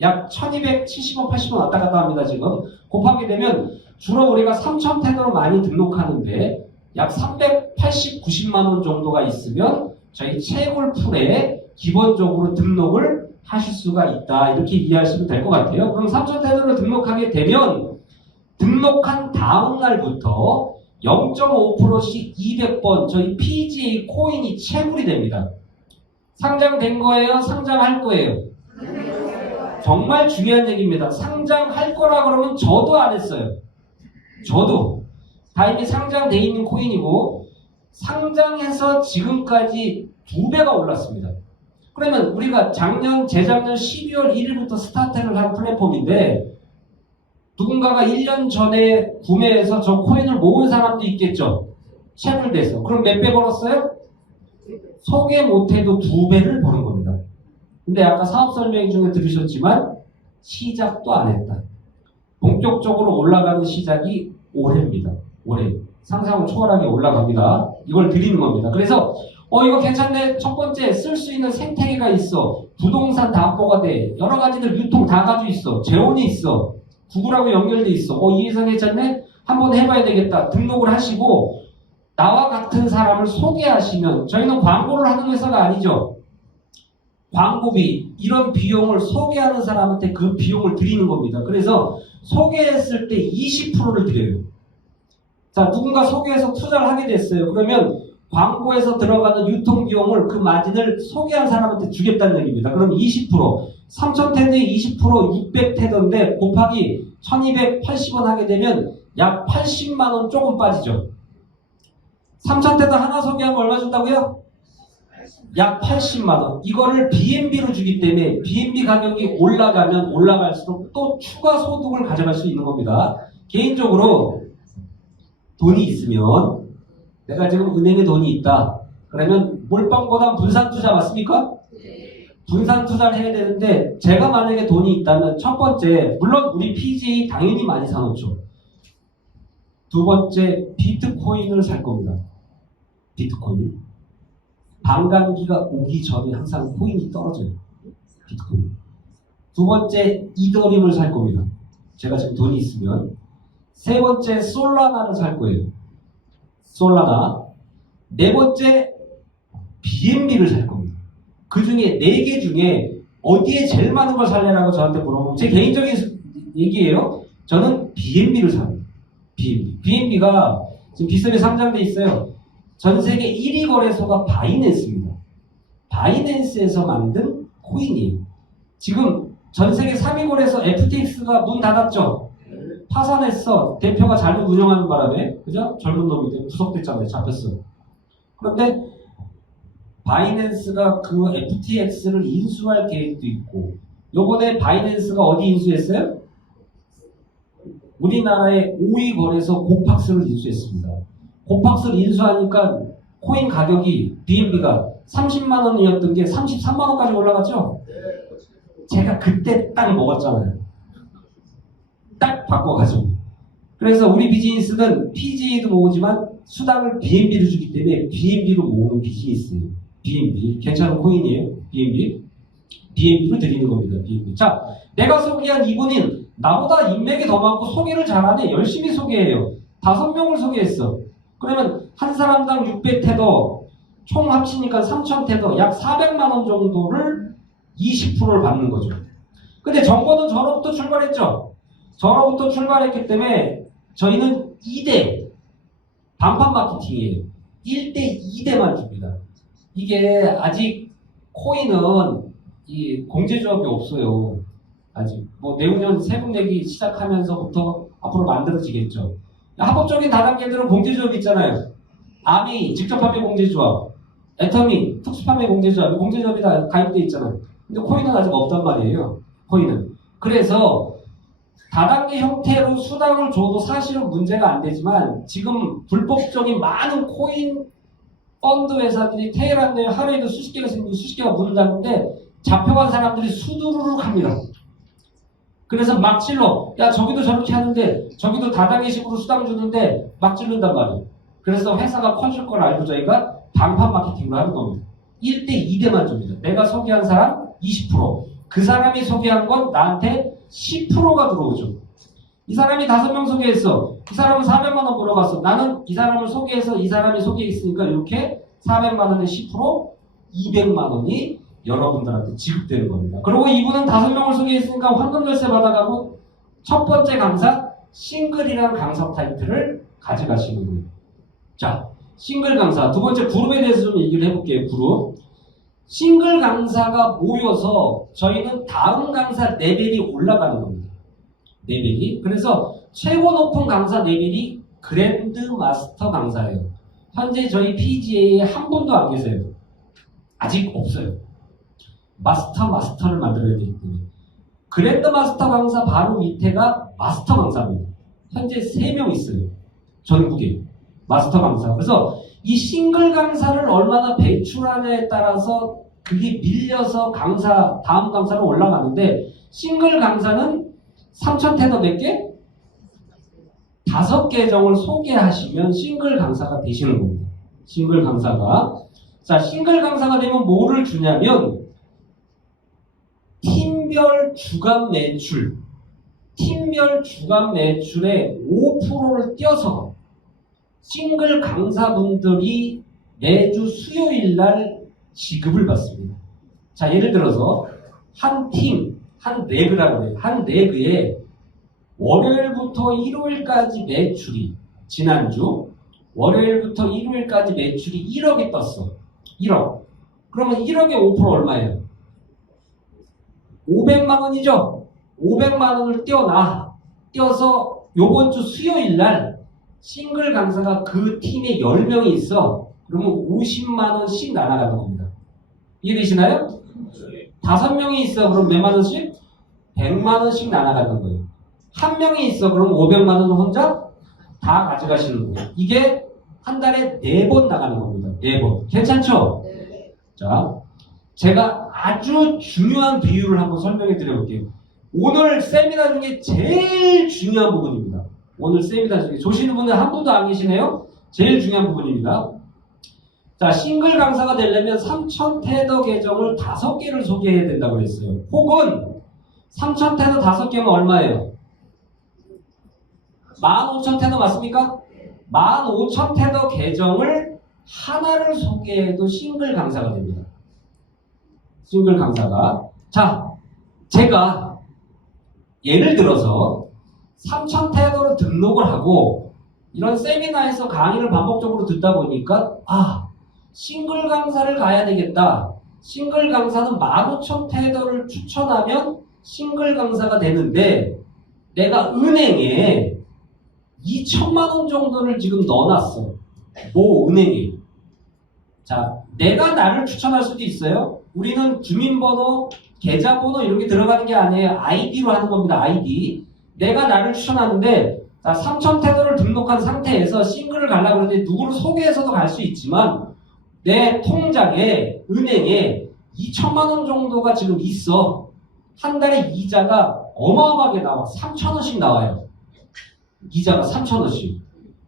약 1270원, 80원 왔다 갔다 합니다. 지금 곱하게 되면 주로 우리가 3000테더로 많이 등록하는데 약 380, 90만원 정도가 있으면 저희 채굴풀에 기본적으로 등록을 하실 수가 있다. 이렇게 이해하시면 될 것 같아요. 그럼 3000테더로 등록하게 되면 등록한 다음 날부터 0.5%씩 200번 저희 PGA 코인이 채굴이 됩니다. 상장된 거예요? 상장할 거예요? 정말 중요한 얘기입니다. 상장할 거라 그러면 저도 안 했어요. 저도 다 이미 상장돼 있는 코인이고 상장해서 지금까지 2배가 올랐습니다. 그러면 우리가 재작년 12월 1일부터 스타트를 한 플랫폼인데 누군가가 1년 전에 구매해서 저 코인을 모은 사람도 있겠죠. 채굴돼서. 그럼 몇 배 벌었어요? 소개 못해도 2배를 버는 겁니다. 근데 아까 사업 설명 중에 들으셨지만 시작도 안 했다. 본격적으로 올라가는 시작이 올해입니다. 올해. 상상을 초월하게 올라갑니다. 이걸 드리는 겁니다. 그래서 이거 괜찮네. 첫 번째 쓸 수 있는 생태계가 있어. 부동산 담보가 돼. 여러 가지들 유통 다 가지고 있어. 재원이 있어. 구글하고 연결돼 있어. 이 회사 괜찮네? 한번 해봐야 되겠다. 등록을 하시고 나와 같은 사람을 소개하시면 저희는 광고를 하는 회사가 아니죠. 광고비 이런 비용을 소개하는 사람한테 그 비용을 드리는 겁니다. 그래서 소개했을 때 20%를 드려요. 자, 누군가 소개해서 투자를 하게 됐어요. 그러면 광고에서 들어가는 유통비용을 그 마진을 소개한 사람한테 주겠다는 얘기입니다. 그럼 20%, 3,000테더에 20%, 600테더인데 곱하기 1,280원 하게 되면 약 80만원 조금 빠지죠. 3,000테더 하나 소개하면 얼마 준다고요? 약 80만원. 이거를 BNB로 주기 때문에 BNB 가격이 올라가면 올라갈수록 또 추가 소득을 가져갈 수 있는 겁니다. 개인적으로 돈이 있으면 내가 지금 은행에 돈이 있다. 그러면 몰빵보단 분산 투자 맞습니까? 분산 투자를 해야 되는데 제가 만약에 돈이 있다면 첫 번째 물론 우리 PJ 당연히 많이 사놓죠. 두 번째 비트코인을 살 겁니다. 비트코인. 반감기가 오기 전에 항상 코인이 떨어져요. 비트코인. 두 번째 이더리움을 살 겁니다. 제가 지금 돈이 있으면. 세 번째 솔라나를 살 거예요. 솔라나. 네 번째 BNB를 살 겁니다. 그 중에 4개 중에 어디에 제일 많은 걸 살래라고 저한테 물어보면 제 개인적인 얘기예요. 저는 BNB를 삽니다. BNB가 지금 비썸에 상장돼 있어요. 전 세계 1위 거래소가 바이낸스입니다. 바이낸스에서 만든 코인이에요. 지금 전 세계 3위 거래소 FTX가 문 닫았죠. 파산했어. 대표가 잘못 운영하는 바람에, 그죠? 젊은 놈인데 구속됐잖아요. 잡혔어요. 그런데 바이낸스가 그 FTX를 인수할 계획도 있고, 요번에 바이낸스가 어디 인수했어요? 우리나라의 5위 거래소 고팍스를 인수했습니다. 고팍스를 인수하니까 코인 가격이 BNB가 30만 원이었던 게 33만 원까지 올라갔죠? 제가 그때 딱 먹었잖아요. 딱 바꿔가지고. 그래서 우리 비즈니스는 PG도 모으지만 수당을 BNB로 주기 때문에 BNB로 모으는 비즈니스예요. BNB. 괜찮은 코인이에요. BNB로 드리는 겁니다. BNB. 자, 내가 소개한 이분은 나보다 인맥이 더 많고 소개를 잘하네. 열심히 소개해요. 5명을 소개했어. 그러면 한 사람당 600테더, 총 합치니까 3,000테더, 약 400만 원 정도를 20%를 받는 거죠. 근데 정보는 저로부터 출발했죠. 저로부터 출발했기 때문에 저희는 2대 반판 마케팅이에요. 1대 2대만 줍니다. 이게 아직 코인은 이 공제조합이 없어요. 아직 뭐 내후년 세금 내기 시작하면서부터 앞으로 만들어지겠죠. 합법적인 다단계들은 공제조합 있잖아요. 아미 직접 판매 공제조합, 애터미 특수 판매 공제조합, 공제조합이 다 가입돼 있잖아요. 근데 코인은 아직 없단 말이에요. 코인은. 그래서 다단계 형태로 수당을 줘도 사실은 문제가 안 되지만 지금 불법적인 많은 코인 펀드 회사들이 테헤란 내에 하루에도 수십 개가 생기고 수십 개가 문을 닫는데 잡혀간 사람들이 수두루룩 합니다. 그래서 막 질러. 야, 저기도 저렇게 하는데 저기도 다단계식으로 수당 주는데 막 질른단 말이에요. 그래서 회사가 커질 걸 알고 저희가 반판 마케팅을 하는 겁니다. 1대 2대만 줍니다. 내가 소개한 사람 20%. 그 사람이 소개한 건 나한테 10%가 들어오죠. 이 사람이 5명 소개했어. 그 사람은 400만 원 벌어갔어. 나는 이 사람을 소개해서 이 사람이 소개했으니까 이렇게 400만 원에 10% 200만 원이 여러분들한테 지급되는 겁니다. 그리고 이분은 5명을 소개했으니까 황금 열쇠 받아가고 첫 번째 강사 싱글이라는 강사 타이틀을 가져가시는 거예요. 자, 싱글 강사. 두 번째 그룹에 대해서 좀 얘기를 해볼게요. 그룹. 싱글 강사가 모여서 저희는 다음 강사 레벨이 올라가는 겁니다. 레벨이. 그래서 최고 높은 강사 레벨이 그랜드 마스터 강사예요. 현재 저희 PGA에 한 분도 안 계세요. 아직 없어요. 마스터를 만들어야 되기 때문에. 그랜드 마스터 강사 바로 밑에가 마스터 강사입니다. 현재 3명 있어요. 전국에. 마스터 강사. 그래서 이 싱글 강사를 얼마나 배출하냐에 따라서 그게 밀려서 다음 강사로 올라가는데, 싱글 강사는 3,000테더 몇 개? 5계정을 소개하시면 싱글 강사가 되시는 겁니다. 싱글 강사가. 자, 싱글 강사가 되면 뭐를 주냐면, 팀별 주간 매출의 5%를 떼어서 싱글 강사분들이 매주 수요일 날 지급을 받습니다. 자, 예를 들어서 한 레그라고 해요. 한 레그에 월요일부터 일요일까지 매출이, 지난주 월요일부터 일요일까지 매출이 1억이 떴어. 1억. 그러면 1억에 5% 얼마예요? 500만 원이죠? 500만 원을 떼어서 요번 주 수요일 날 싱글 강사가 그 팀에 10명이 있어. 그러면 50만 원씩 날아가는 겁니다. 이해되시나요? 5명이 있어. 그럼 몇만 원씩? 100만 원씩 날아가는 거예요. 한 명이 있어. 그럼 500만 원을 혼자 다 가져가시는 거예요. 이게 한 달에 4번 나가는 겁니다. 4번. 괜찮죠? 자, 제가 아주 중요한 비율을 한번 설명해 드려볼게요. 오늘 세미나 중에 제일 중요한 부분입니다. 오늘 세미나 중에 조시는 분들 한 분도 안 계시네요? 제일 중요한 부분입니다. 자, 싱글 강사가 되려면 3,000테더 계정을 5개를 소개해야 된다고 그랬어요. 혹은 3,000테더 5개면 얼마예요? 15,000테더 맞습니까? 15,000테더 계정을 하나를 소개해도 싱글 강사가 됩니다. 싱글 강사가. 자, 제가 예를 들어서 3,000테더로 등록을 하고 이런 세미나에서 강의를 반복적으로 듣다 보니까 싱글 강사를 가야 되겠다. 싱글 강사는 15,000테더를 추천하면 싱글 강사가 되는데 내가 은행에 2천만 원 정도를 지금 넣어놨어. 뭐 은행에. 자, 내가 나를 추천할 수도 있어요. 우리는 주민번호, 계좌번호 이런 게 들어가는 게 아니에요. 아이디로 하는 겁니다. 아이디. 내가 나를 추천하는데 3,000테더를 등록한 상태에서 싱글을 가려고 그러는데 누구를 소개해서도 갈 수 있지만 내 통장에, 은행에 2천만 원 정도가 지금 있어. 한 달에 이자가 어마어마하게 나와. 3,000원씩 나와요. 이자가 3,000원씩.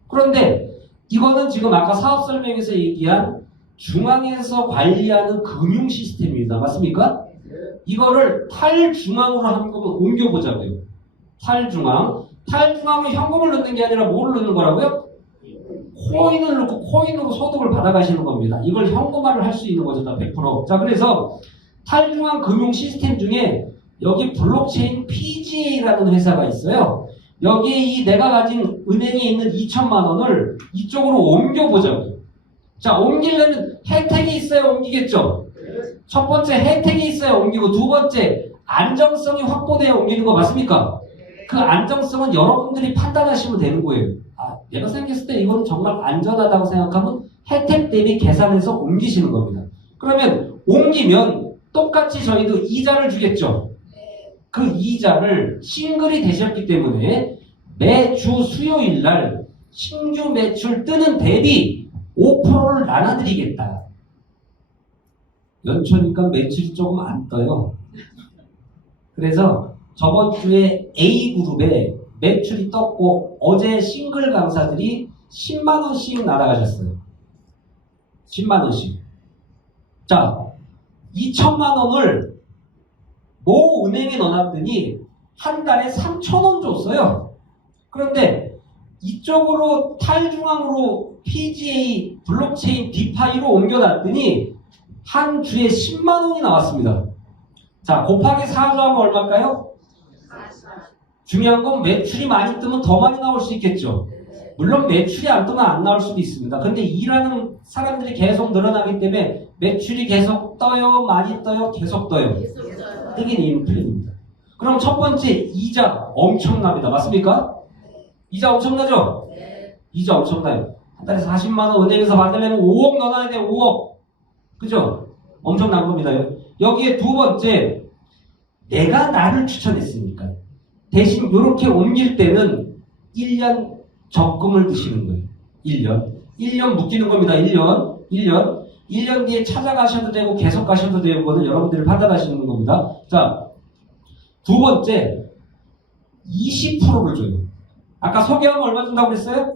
그런데 이거는 지금 아까 사업 설명에서 얘기한 중앙에서 관리하는 금융 시스템입니다. 맞습니까? 이거를 탈중앙으로 하는 거면 옮겨보자고요. 탈중앙은 현금을 넣는 게 아니라 뭐를 넣는 거라고요? 코인을 넣고 코인으로 소득을 받아가시는 겁니다. 이걸 현금화를 할 수 있는 거죠. 100%. 자, 그래서 탈중앙 금융 시스템 중에 여기 블록체인 PGA라는 회사가 있어요. 여기에 이 내가 가진 은행에 있는 2천만 원을 이쪽으로 옮겨보자고요. 자, 옮기려면 혜택이 있어야 옮기겠죠? 첫 번째 혜택이 있어야 옮기고, 두 번째 안정성이 확보돼야 옮기는 거 맞습니까? 그 안정성은 여러분들이 판단하시면 되는 거예요. 내가 생각했을 때 이건 정말 안전하다고 생각하면 혜택 대비 계산해서 옮기시는 겁니다. 그러면 옮기면 똑같이 저희도 이자를 주겠죠? 그 이자를 싱글이 되셨기 때문에 매주 수요일 날 신규 매출 뜨는 대비 5%를 나눠드리겠다. 연초니까 매출이 조금 안 떠요. 그래서 저번 주에 A그룹에 매출이 떴고 어제 싱글 강사들이 10만원씩 날아가셨어요. 10만원씩. 자, 2천만원을 모 은행에 넣어놨더니 한 달에 3,000원 줬어요. 그런데 이쪽으로 탈중앙으로 PGA 블록체인 디파이로 옮겨놨더니 한 주에 10만원이 나왔습니다. 자, 곱하기 4로 하면 얼마일까요? 중요한 건 매출이 많이 뜨면 더 많이 나올 수 있겠죠. 물론 매출이 안 뜨면 안 나올 수도 있습니다. 근데 일하는 사람들이 계속 늘어나기 때문에 매출이 계속 떠요, 많이 떠요, 계속 떠요. 이게 인플레입니다. 그럼 첫 번째 이자 엄청납니다. 맞습니까? 이자 엄청나죠? 이자 엄청나요. 한 달에 40만 원 은행에서 받으려면 5억 넣어놔야 돼. 5억. 그죠? 엄청난 겁니다. 여기에 두 번째, 내가 나를 추천했으니까 대신 이렇게 옮길 때는 1년 적금을 드시는 거예요. 1년 묶이는 겁니다. 1년 뒤에 찾아가셔도 되고 계속 가셔도 되고 그거는 여러분들이 판단하시는 겁니다. 자, 두 번째, 20%를 줘요. 아까 소개하면 얼마 준다고 그랬어요?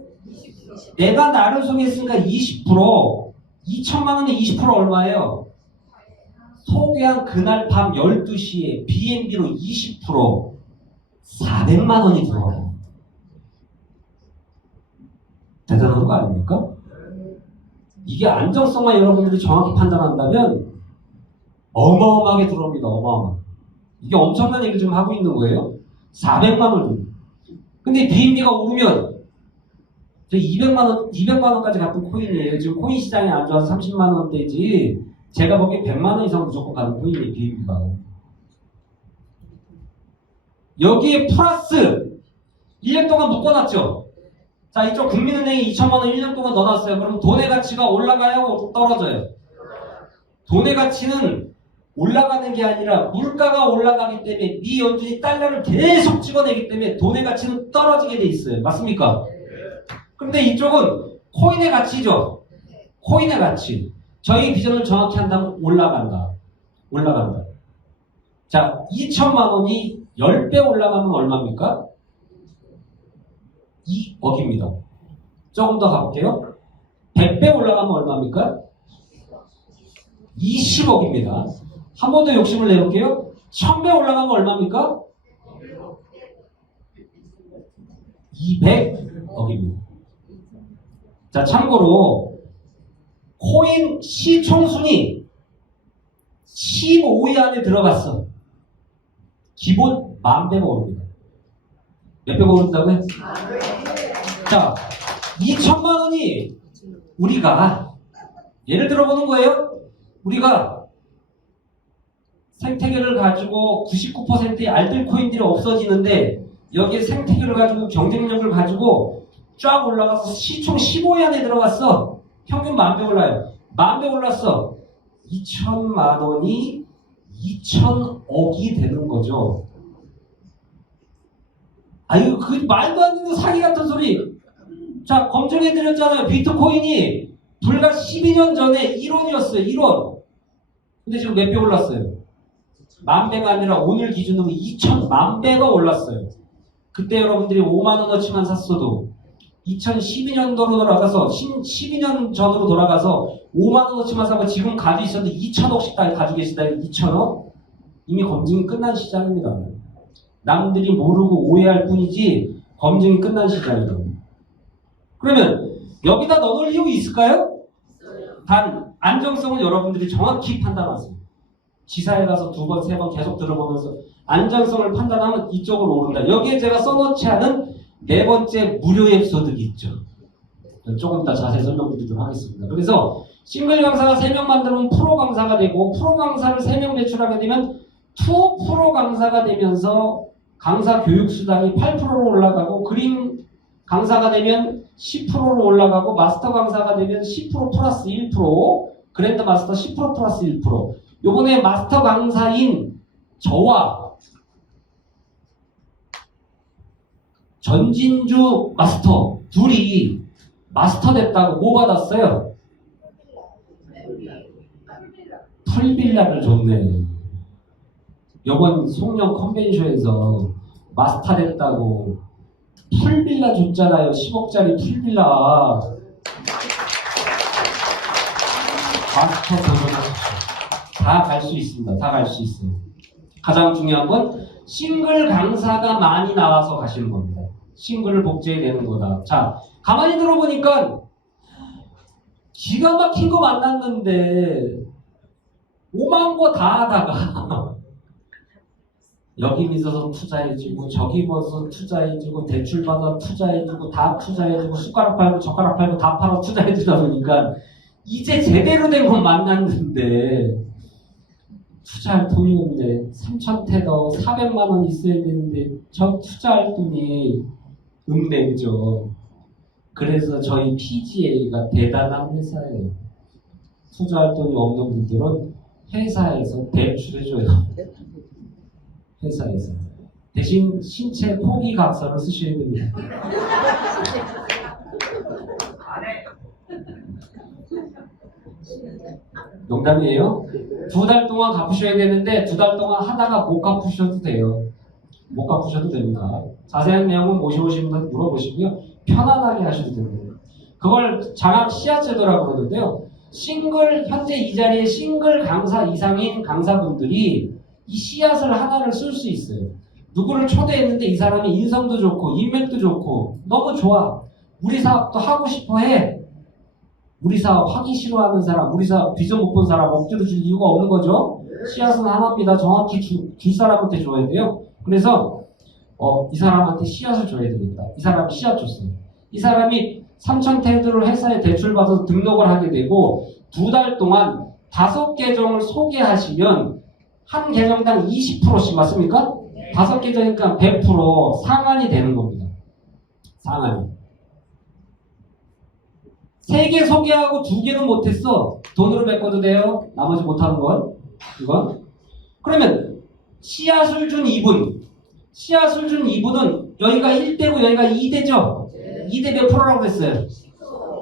내가 나를 소개했으니까 20%, 2천만 원에 20% 얼마예요? 소개한 그날 밤 12시에 B&B로 20% 400만 원이 들어와요. 대단한 거 아닙니까? 이게 안정성만 여러분들이 정확히 판단한다면 어마어마하게 들어옵니다. 어마어마. 이게 엄청난 얘기를 좀 하고 있는 거예요. 400만 원. 근데 B&B가 오르면 200만 원까지 갚은 코인이에요. 지금 코인 시장이 안 좋아서 30만 원대지 제가 보기엔 100만 원 이상 무조건 가는 코인이에요. B&B가. 여기에 플러스 1년 동안 묶어놨죠. 자, 이쪽 국민은행에 2천만 원 1년 동안 넣어놨어요. 그럼 돈의 가치가 올라가요? 떨어져요? 돈의 가치는 올라가는 게 아니라 물가가 올라가기 때문에 네 연준이 달러를 계속 찍어내기 때문에 돈의 가치는 떨어지게 돼 있어요. 맞습니까? 근데 이쪽은 코인의 가치죠. 코인의 가치. 저희 비전을 정확히 한다면 올라간다. 자, 2천만 원이 10배 올라가면 얼마입니까? 2억입니다. 조금 더 가볼게요. 100배 올라가면 얼마입니까? 20억입니다. 한 번 더 욕심을 내볼게요. 1000배 올라가면 얼마입니까? 200억입니다. 자, 참고로 코인 시총순위 15위 안에 들어갔어. 기본 10,000배가 오릅니다. 몇 배가 오른다고요? 자, 2천만 원이 우리가 예를 들어보는 거예요. 우리가 생태계를 가지고 99%의 알뜰 코인들이 없어지는데 여기에 생태계를 가지고 경쟁력을 가지고 쫙 올라가서 시총 15위 안에 들어갔어. 평균 10,000배 올라요. 10,000배 올랐어. 2천만 원이 2천억이 되는 거죠. 아유, 그 말도 안 되는 사기 같은 소리. 자, 검증해드렸잖아요. 비트코인이 불과 12년 전에 1원이었어요. 1원. 근데 지금 몇 배 올랐어요? 10,000배가 아니라 오늘 기준으로 2천만 배가 올랐어요. 그때 여러분들이 5만 원어치만 샀어도 2012년도로 돌아가서 12년 전으로 돌아가서 5만 원어치만 사고 지금 가지고 있었는데 2천억씩 다 가지고 계시다. 2천억? 이미 검증이 끝난 시장입니다. 남들이 모르고 오해할 뿐이지 검증이 끝난 시장이다. 그러면 여기다 넣어놓을 이유 있을까요? 단 안정성은 여러분들이 정확히 판단하세요. 지사에 가서 2번, 3번 계속 들어보면서 안정성을 판단하면 이쪽으로 오른다. 여기에 제가 써놓지 않은 네 번째 무료 앱 소득이 있죠. 조금 이따 자세히 설명드리도록 하겠습니다. 그래서 싱글 강사가 3명 만들면 프로 강사가 되고 프로 강사를 3명 배출하게 되면 투어 프로 강사가 되면서 강사 교육 수당이 8%로 올라가고 그림 강사가 되면 10%로 올라가고 마스터 강사가 되면 10% 플러스 1%, 그랜드 마스터 10% 플러스 1%. 요번에 마스터 강사인 저와 전진주 마스터 둘이 마스터 됐다고 뭐 받았어요? 풀빌라를 줬네. 요번 송년 컨벤션에서 마스터 됐다고 풀빌라 줬잖아요. 10억짜리 풀빌라. 마스터 도전하십시오. 다 갈 수 있습니다. 다 갈 수 있어요. 가장 중요한 건 싱글 강사가 많이 나와서 가시는 겁니다. 싱글을 복제해내는 거다. 자, 가만히 들어보니까 기가 막힌 거 만났는데 오만 거 다 하다가 여기 있어서 투자해주고 저기 있어서 투자해주고 대출받아 투자해주고 다 투자해주고 숟가락 팔고 젓가락 팔고 다 팔아 투자해주다 보니까 이제 제대로 된 건 만났는데 투자할 돈이 없네. 3,000테더 400만 원 있어야 되는데 저 투자할 돈이 없네. 그죠? 그래서 저희 PGA가 대단한 회사예요. 투자할 돈이 없는 분들은 회사에서 대출해줘요. 회사에서. 대신 신체 포기 각서를 쓰셔야 됩니다. 농담이에요. 2달 동안 갚으셔야 되는데 2달 동안 하다가 못 갚으셔도 돼요. 못 갚으셔도 됩니다. 자세한 내용은 모셔오신 분 물어보시고요. 편안하게 하셔도 됩니다. 그걸 장학 씨앗 제도라고 그러는데요. 현재 이 자리에 싱글 강사 이상인 강사분들이 이 씨앗을 하나를 쓸 수 있어요. 누구를 초대했는데 이 사람이 인성도 좋고 인맥도 좋고 너무 좋아. 우리 사업도 하고 싶어 해. 우리 사업 하기 싫어하는 사람, 우리 사업 비전 못 본 사람 억지로 줄 이유가 없는 거죠. 씨앗은 하나입니다. 정확히 줄 사람한테 줘야 돼요. 그래서 이 사람한테 씨앗을 줘야 되겠다. 이 사람이 씨앗 줬어요. 이 사람이 3,000테드를 회사에 대출받아서 등록을 하게 되고 2달 동안 5계정을 소개하시면 한 계정당 20%씩 맞습니까? 5계정이니까 100% 상한이 되는 겁니다. 상한이. 3개 소개하고 2개는 못했어. 돈으로 메꿔도 돼요. 나머지 못하는 건. 이건. 그러면 씨앗을 준 이분. 씨앗을 준 이분은 여기가 1대고 여기가 2대죠? 2대 몇 프로라고 했어요?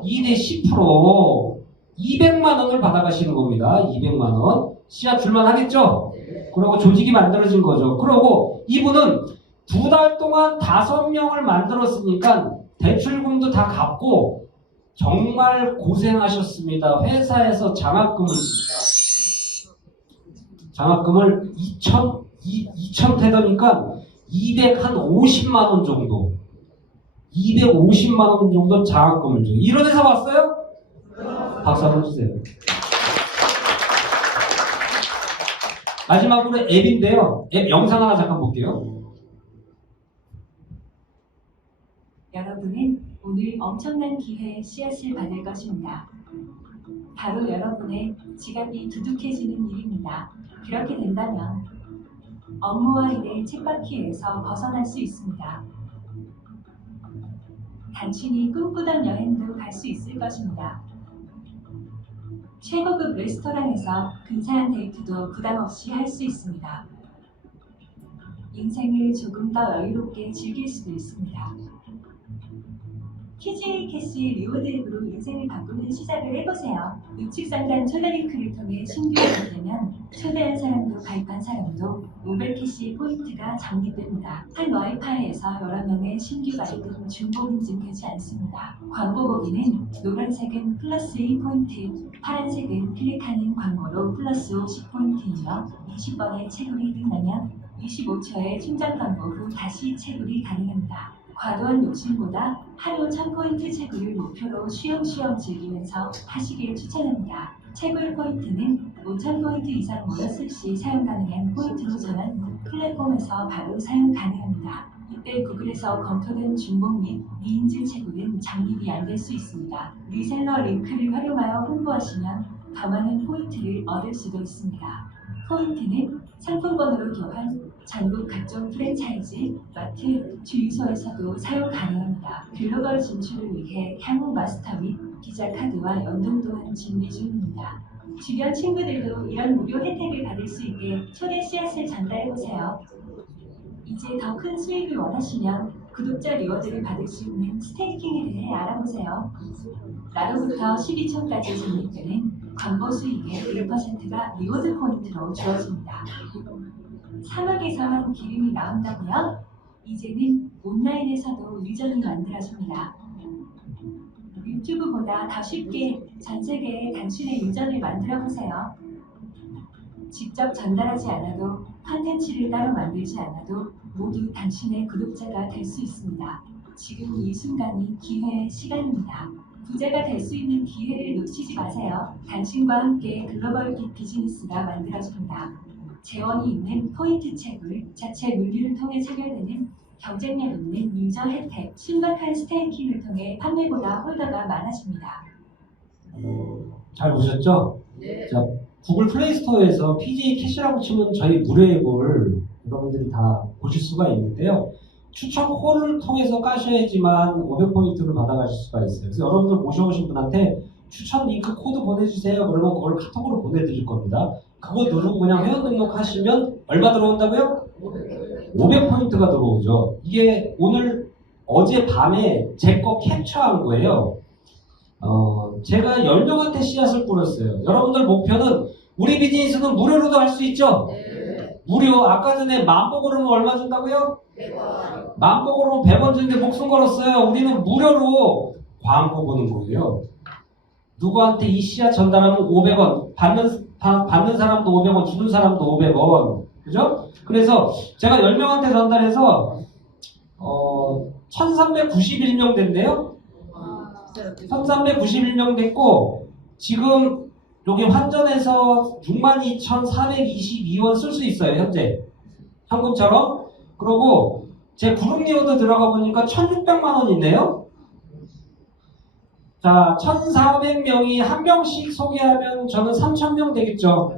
2대 10%. 200만 원을 받아가시는 겁니다. 200만 원. 씨앗 줄만 하겠죠? 그리고 조직이 만들어진 거죠. 그리고 이분은 2달 동안 5명을 만들었으니까 대출금도 다 갚고 정말 고생하셨습니다. 회사에서 장학금을 줍니다. 장학금을 2,000 테더니까 250만 원 정도. 250만 원 정도 장학금을 줘요. 이런 회사 왔어요? 박수 한번 주세요. 마지막으로 앱인데요. 앱 영상 하나 잠깐 볼게요. 여러분은 오늘 엄청난 기회의 씨앗을 받을 것입니다. 바로 여러분의 지갑이 두둑해지는 일입니다. 그렇게 된다면 업무와 일의 쳇바퀴에서 벗어날 수 있습니다. 당신이 꿈꾸던 여행도 갈 수 있을 것입니다. 최고급 레스토랑에서 근사한 데이트도 부담 없이 할 수 있습니다. 인생을 조금 더 여유롭게 즐길 수도 있습니다. PGA 캐시 리워드 앱으로 인생을 바꾸는 시작을 해보세요. 우측 상단 초대 링크를 통해 신규가 되면 초대한 사람도 가입한 사람도 500캐시 포인트가 적립됩니다. 한 와이파이에서 여러 명의 신규 가입은 중복 인증되지 않습니다. 광고 보기는 노란색은 플러스 1포인트, 파란색은 클릭하는 광고로 플러스 50포인트이며 20번의 채굴이 끝나면 25초의 충전 광고 후 다시 채굴이 가능합니다. 과도한 욕심보다 하루 1000포인트 채굴을 목표로 쉬엄쉬엄 즐기면서 하시길 추천합니다. 채굴 포인트는 5000포인트 이상 모였을 시 사용 가능한 포인트로 전환 후 플랫폼에서 바로 사용 가능합니다. 이때 구글에서 검토된 중복 및 미인증 채굴은 적립이 안 될 수 있습니다. 리셀러 링크를 활용하여 홍보하시면 더 많은 포인트를 얻을 수도 있습니다. 포인트는 상품권으로 교환, 전국 각종 프랜차이즈, 마트, 주유소에서도 사용 가능합니다. 글로벌 진출을 위해 향후 마스터 및 기자 카드와 연동 또한 준비 중입니다. 주변 친구들도 이런 무료 혜택을 받을 수 있게 초대 씨앗을 전달해보세요. 이제 더 큰 수익을 원하시면 구독자 리워드를 받을 수 있는 스테이킹에 대해 알아보세요. 나로부터 12초까지 적립되는 광고 수익의 1%가 리워드 포인트로 주어집니다. 사막에서 기름이 나온다고요? 이제는 온라인에서도 유전이 만들어집니다. 유튜브보다 더 쉽게 전 세계에 당신의 유전을 만들어보세요. 직접 전달하지 않아도 컨텐츠를 따로 만들지 않아도 모두 당신의 구독자가 될 수 있습니다. 지금 이 순간이 기회의 시간입니다. 부자가 될 수 있는 기회를 놓치지 마세요. 당신과 함께 글로벌 빅 비즈니스가 만들어집니다. 재원이 있는 포인트 채굴, 자체 물류를 통해 체결되는 경쟁력 있는 유저 혜택, 신박한 스테이킹을 통해 판매보다 홀더가 많아집니다. 잘 보셨죠? 네. 자, 구글 플레이 스토어에서 PGA 캐시라고 치면 저희 무료 앱을 여러분들이 다 보실 수가 있는데요. 추천 콜을 통해서 까셔야지만 500포인트를 받아가실 수가 있어요. 그래서 여러분들 모셔오신 분한테 추천 링크 코드 보내주세요. 그러면 그걸 카톡으로 보내드릴 겁니다. 그거 누르고 그냥 회원 등록하시면 얼마 들어온다고요? 500포인트가 들어오죠. 이게 오늘 어제 밤에 제 거 캡처한 거예요. 제가 10명한테 씨앗을 뿌렸어요. 여러분들 목표는 우리 비즈니스는 무료로도 할 수 있죠? 무료. 아까 전에 만보 걸으면 얼마 준다고요? 100원. 만보 걸으면 100원 주는데 목숨 걸었어요. 우리는 무료로 광고 보는 거예요. 누구한테 이 씨앗 전달하면 500원. 받는 사람도 500원, 주는 사람도 500원. 그죠? 그래서 제가 10명한테 전달해서 1391명 됐네요. 1391명 됐고 지금 여기 환전해서 62,422원 쓸 수 있어요. 현재 현금처럼. 그리고 제 그룹 리워드 들어가 보니까 1,600만 원 있네요. 자, 1,400명이 한 명씩 소개하면 저는 3,000명 되겠죠.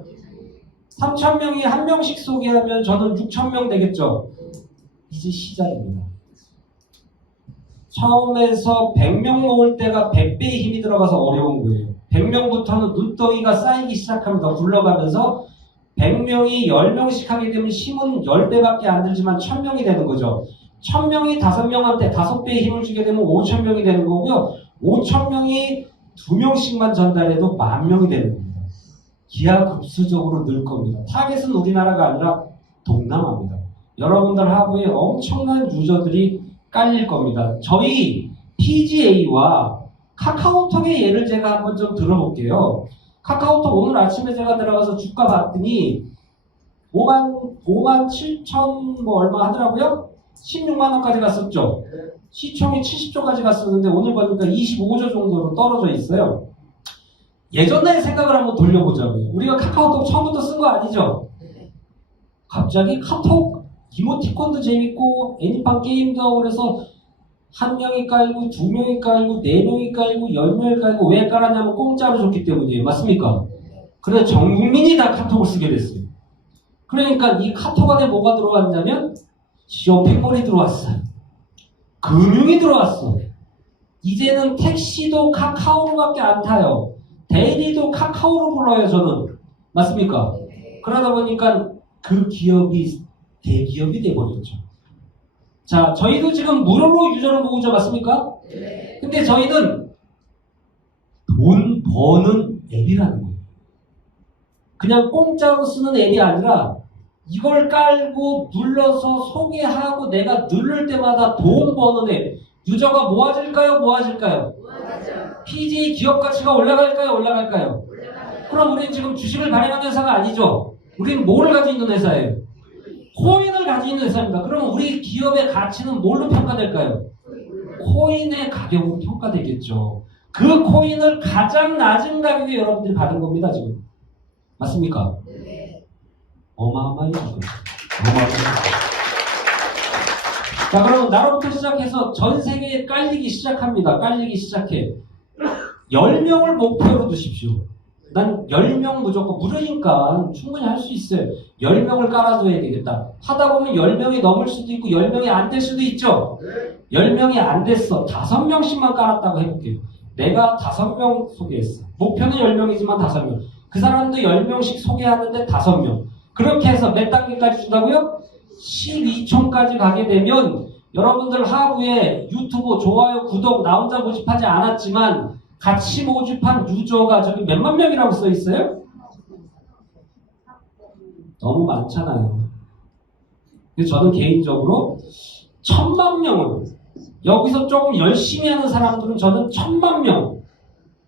3,000명이 한 명씩 소개하면 저는 6,000명 되겠죠. 이제 시작입니다. 처음에서 100명 모을 때가 100배의 힘이 들어가서 어려운 거예요. 100명부터는 눈덩이가 쌓이기 시작합니다. 굴러가면서 100명이 10명씩 하게 되면 힘은 10배밖에 안 들지만 1,000명이 되는 거죠. 1,000명이 5명한테 5배의 힘을 주게 되면 5,000명이 되는 거고요. 5,000명이 2명씩만 전달해도 10,000명이 되는 겁니다. 기하급수적으로 늘 겁니다. 타겟은 우리나라가 아니라 동남아입니다. 여러분들 하부에 엄청난 유저들이 깔릴 겁니다. 저희 PGA와 카카오톡의 예를 제가 한번 좀 들어볼게요. 카카오톡 오늘 아침에 제가 들어가서 주가 봤더니 5만 7천 뭐 얼마 하더라고요? 16만 원까지 갔었죠. 시총이 70조까지 갔었는데 오늘 보니까 25조 정도로 떨어져 있어요. 예전의 생각을 한번 돌려보자고요. 우리가 카카오톡 처음부터 쓴 거 아니죠? 갑자기 카톡 이모티콘도 재밌고 애니팡 게임도 하고 그래서 한 명이 깔고 2명이 깔고 4명이 깔고 10명이 깔고 왜 깔았냐면 공짜로 줬기 때문이에요. 맞습니까? 그래서 전 국민이 다 카톡을 쓰게 됐어요. 그러니까 이 카톡 안에 뭐가 들어왔냐면 쇼핑몰이 들어왔어요. 금융이 들어왔어. 이제는 택시도 카카오로밖에 안 타요. 대리도 카카오로 불러요. 저는. 맞습니까? 그러다 보니까 그 기업이 대기업이 돼버렸죠. 자, 저희도 지금 무료로 유저를 모으죠. 맞습니까? 근데 저희는 돈 버는 앱이라는 거예요. 그냥 공짜로 쓰는 앱이 아니라 이걸 깔고 눌러서 소개하고 내가 누를 때마다 돈 버는 앱. 유저가 모아질까요? 모아질까요? PGA 기업 가치가 올라갈까요? 올라갈까요? 그럼 우리는 지금 주식을 발행하는 회사가 아니죠. 우리는 뭐를 가지고 있는 회사예요? 코인을 가지고 있는 회사입니다. 그럼 우리 기업의 가치는 뭘로 평가될까요? 코인의 가격으로 평가되겠죠. 그 코인을 가장 낮은 가격에 여러분들이 받은 겁니다. 지금. 맞습니까? 어마어마하죠. 자, 그러면 나로부터 시작해서 전 세계에 깔리기 시작합니다. 깔리기 시작해. 10명을 목표로 두십시오. 난 10명 무조건 무료니까 충분히 할 수 있어요. 10명을 깔아줘야 되겠다. 하다 보면 10명이 넘을 수도 있고 10명이 안 될 수도 있죠. 10명이 안 됐어. 5명씩만 깔았다고 해볼게요. 내가 5명 소개했어. 목표는 10명이지만 5명. 그 사람도 10명씩 소개하는데 5명. 그렇게 해서 몇 단계까지 준다고요? 12촌까지 가게 되면 여러분들 하부에 유튜브 좋아요, 구독 나 혼자 모집하지 않았지만 같이 모집한 유저가 저기 몇만 명이라고 써 있어요? 너무 많잖아요. 그래서 저는 개인적으로 1,000만 명을 여기서 조금 열심히 하는 사람들은 저는 1,000만 명.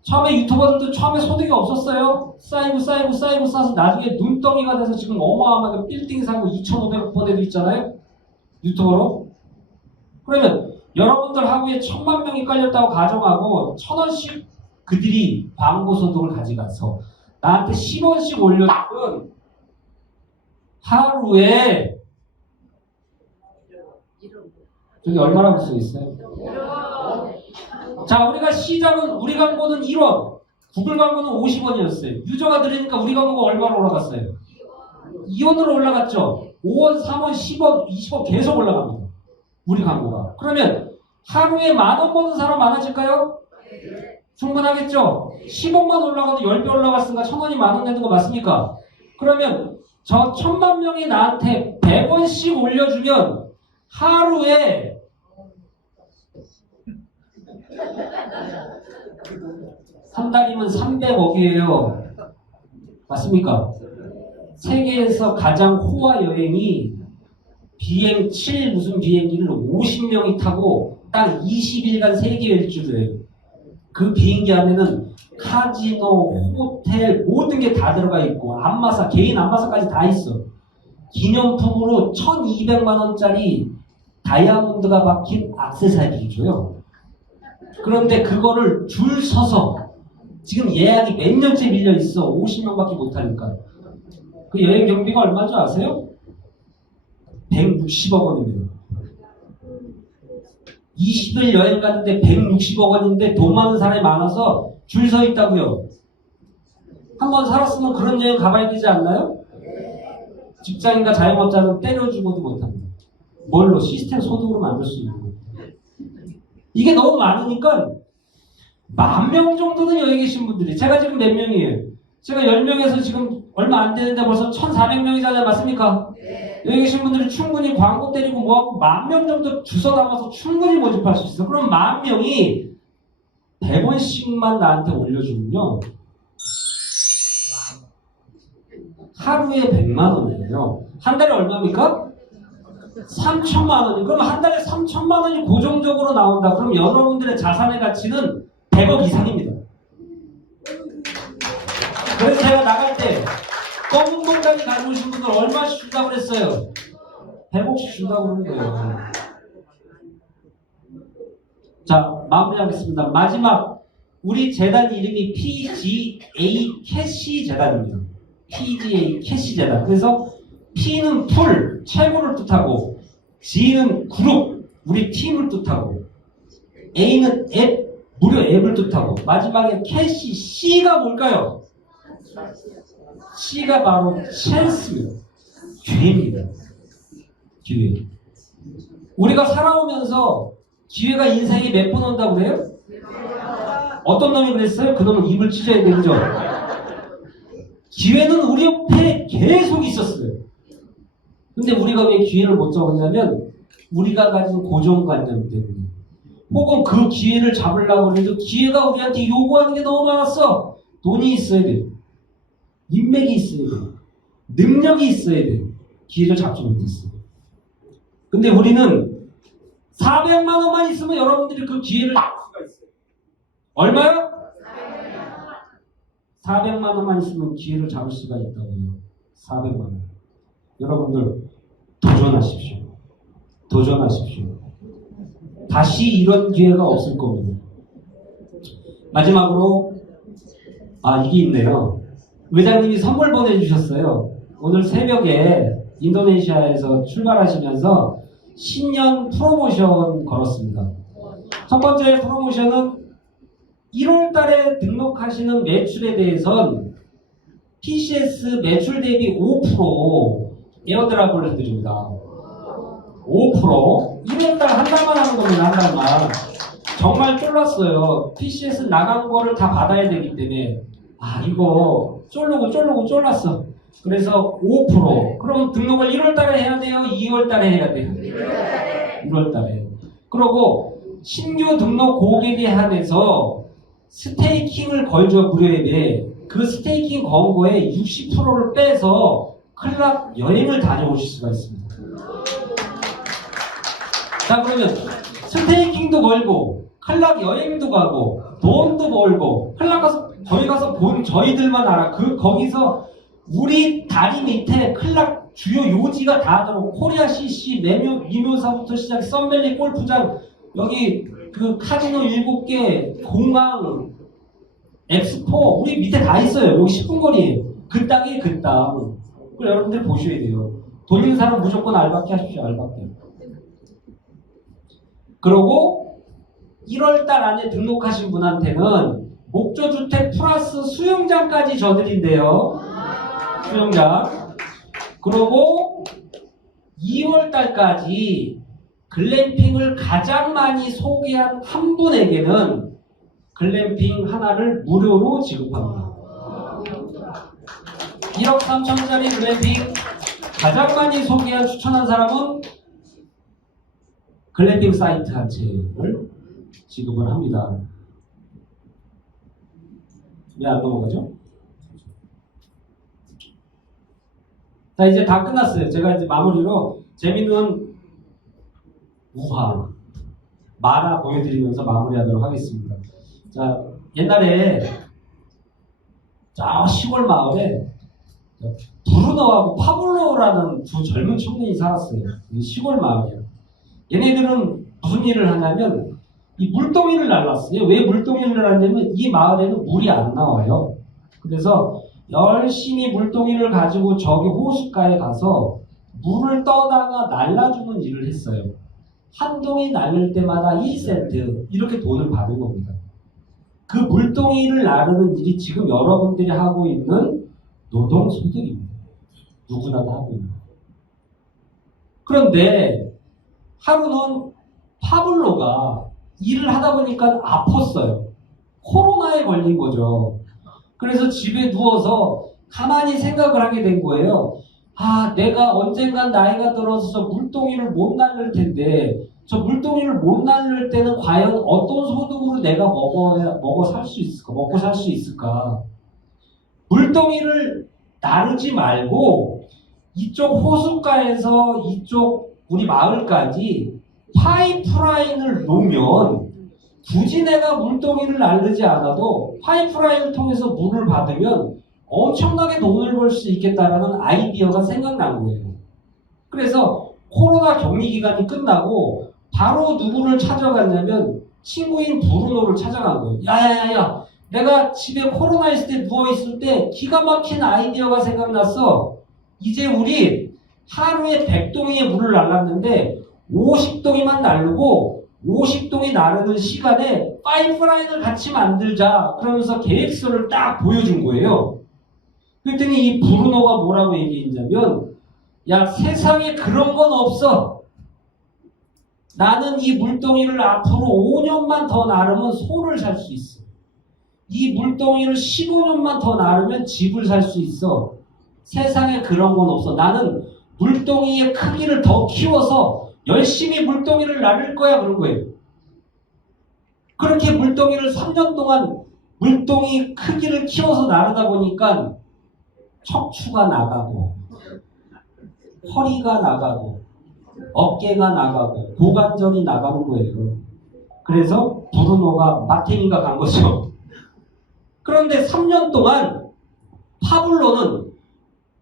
처음에 유튜버들도 처음에 소득이 없었어요. 쌓이고 쌓아서 나중에 눈덩이가 돼서 지금 어마어마하게 빌딩 사고 2,500억 번 애도 있잖아요. 유튜버로. 그러면 여러분들 하루에 1,000만 명이 깔렸다고 가정하고 1,000원씩 그들이 광고 소득을 가져가서 나한테 10원씩 올려주면 하루에 저기 얼마라고 써 있어요? 자, 우리가 시작은 우리 광고는 1원, 구글 광고는 50원이었어요. 유저가 늘으니까 우리 광고가 얼마로 올라갔어요? 2원으로 올라갔죠. 5원, 3원, 10원, 20원 계속 올라갑니다. 우리 광고가. 그러면 하루에 10,000원 버는 사람 많아질까요? 충분하겠죠? 10억만 올라가도 10배 올라갔으니까 1,000원이 10,000원 되는 거 맞습니까? 그러면 저 1,000만 명이 나한테 100원씩 올려주면 하루에 한 달이면 300억이에요. 맞습니까? 세계에서 가장 호화 여행이 비행 7 무슨 비행기를 50명이 타고 딱 20일간 세계 일주를 해요. 그 비행기 안에는 카지노, 호텔 모든 게 다 들어가 있고 안마사, 개인 안마사까지 다 있어. 기념품으로 1,200만 원짜리 다이아몬드가 박힌 액세서리를 줘요. 그런데 그거를 줄 서서 지금 예약이 몇 년째 밀려 있어. 50명밖에 못 하니까. 그 여행 경비가 얼마인 줄 아세요? 160억 원입니다. 20일 여행 가는데 160억 원인데 돈 많은 사람이 많아서 줄 서 있다고요. 한번 살았으면 그런 여행 가봐야 되지 않나요? 직장인과 자영업자는 때려주고도 못합니다. 뭘로? 시스템 소득으로 만들 수 있는 거예요. 이게 너무 많으니까 10,000명 정도는 여기 계신 분들이, 제가 지금 몇 명이에요? 제가 10명에서 지금 얼마 안 되는데 벌써 1,400명이잖아요. 맞습니까? 여기 계신 분들이 충분히 광고 때리고 뭐하고 10,000명 정도 주워 담아서 충분히 모집할 수 있어. 그럼 10,000명이 100원씩만 나한테 올려주면요, 하루에 100만 원이에요. 한 달에 얼마입니까? 3,000만 원이. 그럼 한 달에 3,000만 원이 고정적으로 나온다. 그럼 여러분들의 자산의 가치는 100억 이상입니다. 그래서 제가 나갈 때 검은 공장에 가져오신 분들 얼마씩 준다고 그랬어요? 100억씩 준다고 그러는 거예요. 자, 마무리하겠습니다. 마지막, 우리 재단 이름이 PGA 캐시 재단입니다. PGA 캐시 재단. 그래서 P는 풀, 최고를 뜻하고, G는 그룹, 우리 팀을 뜻하고, A는 앱, 무료 앱을 뜻하고, 마지막에 캐시, C가 뭘까요? C가 바로 찬스입니다. 기회입니다. 기회. 우리가 살아오면서 기회가 인생에 몇 번 온다고 그래요? 어떤 놈이 그랬어요? 그 놈은 입을 찢어야 되죠. 기회는 우리 옆에 계속 있었어요. 근데 우리가 왜 기회를 못 잡았냐면 우리가 가진 고정관념 때문에. 혹은 그 기회를 잡으려고 해도 기회가 우리한테 요구하는 게 너무 많았어. 돈이 있어야 돼. 인맥이 있어야 돼. 능력이 있어야 돼. 기회를 잡지 못했어요. 근데 우리는 400만 원만 있으면 여러분들이 그 기회를 잡을 수가 있어요. 얼마요? 400만 원만 있으면 기회를 잡을 수가 있다고요. 400만 원. 여러분들 도전하십시오. 도전하십시오. 다시 이런 기회가 없을 겁니다. 마지막으로 이게 있네요. 의장님이 선물 보내주셨어요. 오늘 새벽에 인도네시아에서 출발하시면서 신년 프로모션 걸었습니다. 첫 번째 프로모션은 1월 달에 등록하시는 매출에 대해선 PCS 매출 대비 5% 에어드랍을 해드립니다. 5%? 1월 달 한 달만 하는 겁니다. 한 달만. 정말 쫄랐어요. PCS 나간 거를 다 받아야 되기 때문에 이거 쫄랐어. 그래서 5%. 그럼 등록을 1월 달에 해야 돼요? 2월 달에 해야 돼요? 1월 달에. 그리고 신규 등록 고객에 한해서 스테이킹을 걸죠. 무료앱에. 그 스테이킹 건 거에 60%를 빼서 클럽 여행을 다녀오실 수가 있습니다. 자, 그러면 스테이킹도 걸고 클럽 여행도 가고 돈도 벌고 클럽 가서 저희 가서 본 저희들만 알아. 거기서 우리 다리 밑에 클럽 주요 요지가 다 들어오고 코리아 CC, 미묘사부터 시작 썬밸리 골프장, 여기 그 카지노 7개, 공항, 엑스포 우리 밑에 다 있어요. 여기 10분 거리에요. 그 땅이 그 땅. 그걸 여러분들 보셔야 돼요. 돈 있는 사람 무조건 알바끼 하십시오. 알바끼. 그리고 1월달 안에 등록하신 분한테는 목조주택 플러스 수영장까지 저드린대요. 수영장. 그리고 2월달까지 글램핑을 가장 많이 소개한 한 분에게는 글램핑 하나를 무료로 지급합니다. 1억 3천짜리 글램핑 가장 많이 소개한 추천한 사람은 글램핑 사이트 한 채를 지급을 합니다. 왜 안 넘어가죠? 자, 이제 다 끝났어요. 제가 이제 마무리로 재밌는 우화, 만화 보여드리면서 마무리하도록 하겠습니다. 자, 옛날에 저 시골 마을에 브루노하고 파블로라는 두 젊은 청년이 살았어요. 시골 마을이에요. 얘네들은 무슨 일을 하냐면 이 물동이를 날랐어요. 왜 물동이를 날랐냐면 이 마을에는 물이 안 나와요. 그래서 열심히 물동이를 가지고 저기 호숫가에 가서 물을 떠다가 날라주는 일을 했어요. 한 동이 날릴 때마다 1센트 이렇게 돈을 받은 겁니다. 그 물동이를 나르는 일이 지금 여러분들이 하고 있는 노동소득입니다. 누구나 다 하고 있는. 그런데 하루는 파블로가 일을 하다 보니까 아팠어요. 코로나에 걸린 거죠. 그래서 집에 누워서 가만히 생각을 하게 된 거예요. 아, 내가 언젠간 나이가 들어서 저 물동이를 못 날릴 텐데 저 물동이를 못 날릴 때는 과연 어떤 소득으로 내가 먹고 살 수 있을까? 물동이를 나르지 말고 이쪽 호숫가에서 이쪽 우리 마을까지 파이프라인을 놓으면 굳이 내가 물동이를 나르지 않아도 파이프라인을 통해서 물을 받으면 엄청나게 돈을 벌 수 있겠다라는 아이디어가 생각난 거예요. 그래서 코로나 격리 기간이 끝나고 바로 누구를 찾아갔냐면 친구인 브루노를 찾아간 거예요. 야야야야, 내가 집에 코로나 있을 때 누워있을 때 기가 막힌 아이디어가 생각났어. 이제 우리 하루에 100동이의 물을 날랐는데 50동이만 나르고 50동이 나르는 시간에 파이프라인을 같이 만들자. 그러면서 계획서를 딱 보여준 거예요. 그랬더니 이 브루노가 뭐라고 얘기했냐면, 야, 세상에 그런 건 없어. 나는 이 물동이를 앞으로 5년만 더 나르면 소를 살 수 있어. 이 물동이를 15년만 더 나르면 집을 살 수 있어. 세상에 그런 건 없어. 나는 물동이의 크기를 더 키워서 열심히 물동이를 나를 거야. 그런 거예요. 그렇게 물동이를 3년 동안 물동이 크기를 키워서 나르다 보니까 척추가 나가고 허리가 나가고 어깨가 나가고 고관절이 나가는 거예요. 그래서 브루노가 마탱이가 간 거죠. 그런데 3년 동안 파블로는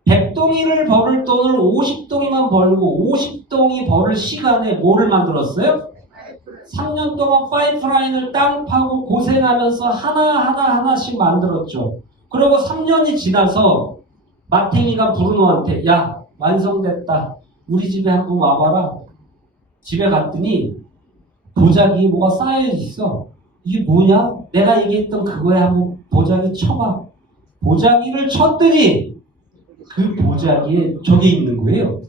100동이를 벌을 돈을 50동이만 벌고 50동이 벌을 시간에 뭐를 만들었어요? 3년 동안 파이프라인을 땅 파고 고생하면서 하나씩 만들었죠. 그리고 3년이 지나서 마탱이가 브루노한테, 야, 완성됐다. 우리 집에 한번 와봐라. 집에 갔더니 보자기에 뭐가 쌓여 있어. 이게 뭐냐? 내가 얘기했던 그거에 한번 보자기 쳐봐. 보자기를 쳤더니 그 보자기에 저게 있는 거예요.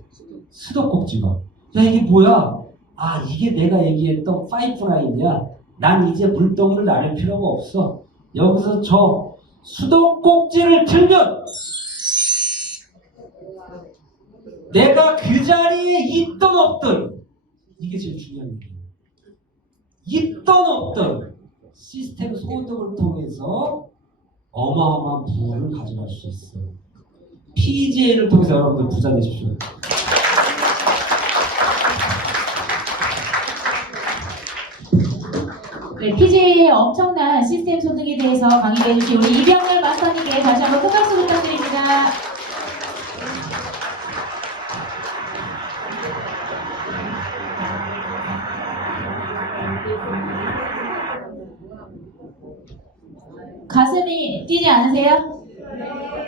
수도꼭지가. 야, 이게 뭐야? 아, 이게 내가 얘기했던 파이프라인이야. 난 이제 물동이를 나를 필요가 없어. 여기서 저 수도꼭지를 틀면 내가 그 자리에 있든 없든, 이게 제일 중요한 얘기예요. 있든 없든 시스템 소득을 통해서 어마어마한 부를 가져갈 수 있어요. PJ를 통해서 여러분들 부자 되십시오. 네, PJ의 엄청난 시스템 소득에 대해서 강의해 주신 우리 이병렬 마스터님께 다시 한번 큰 박수 부탁드립니다. 가슴이 뛰지 않으세요?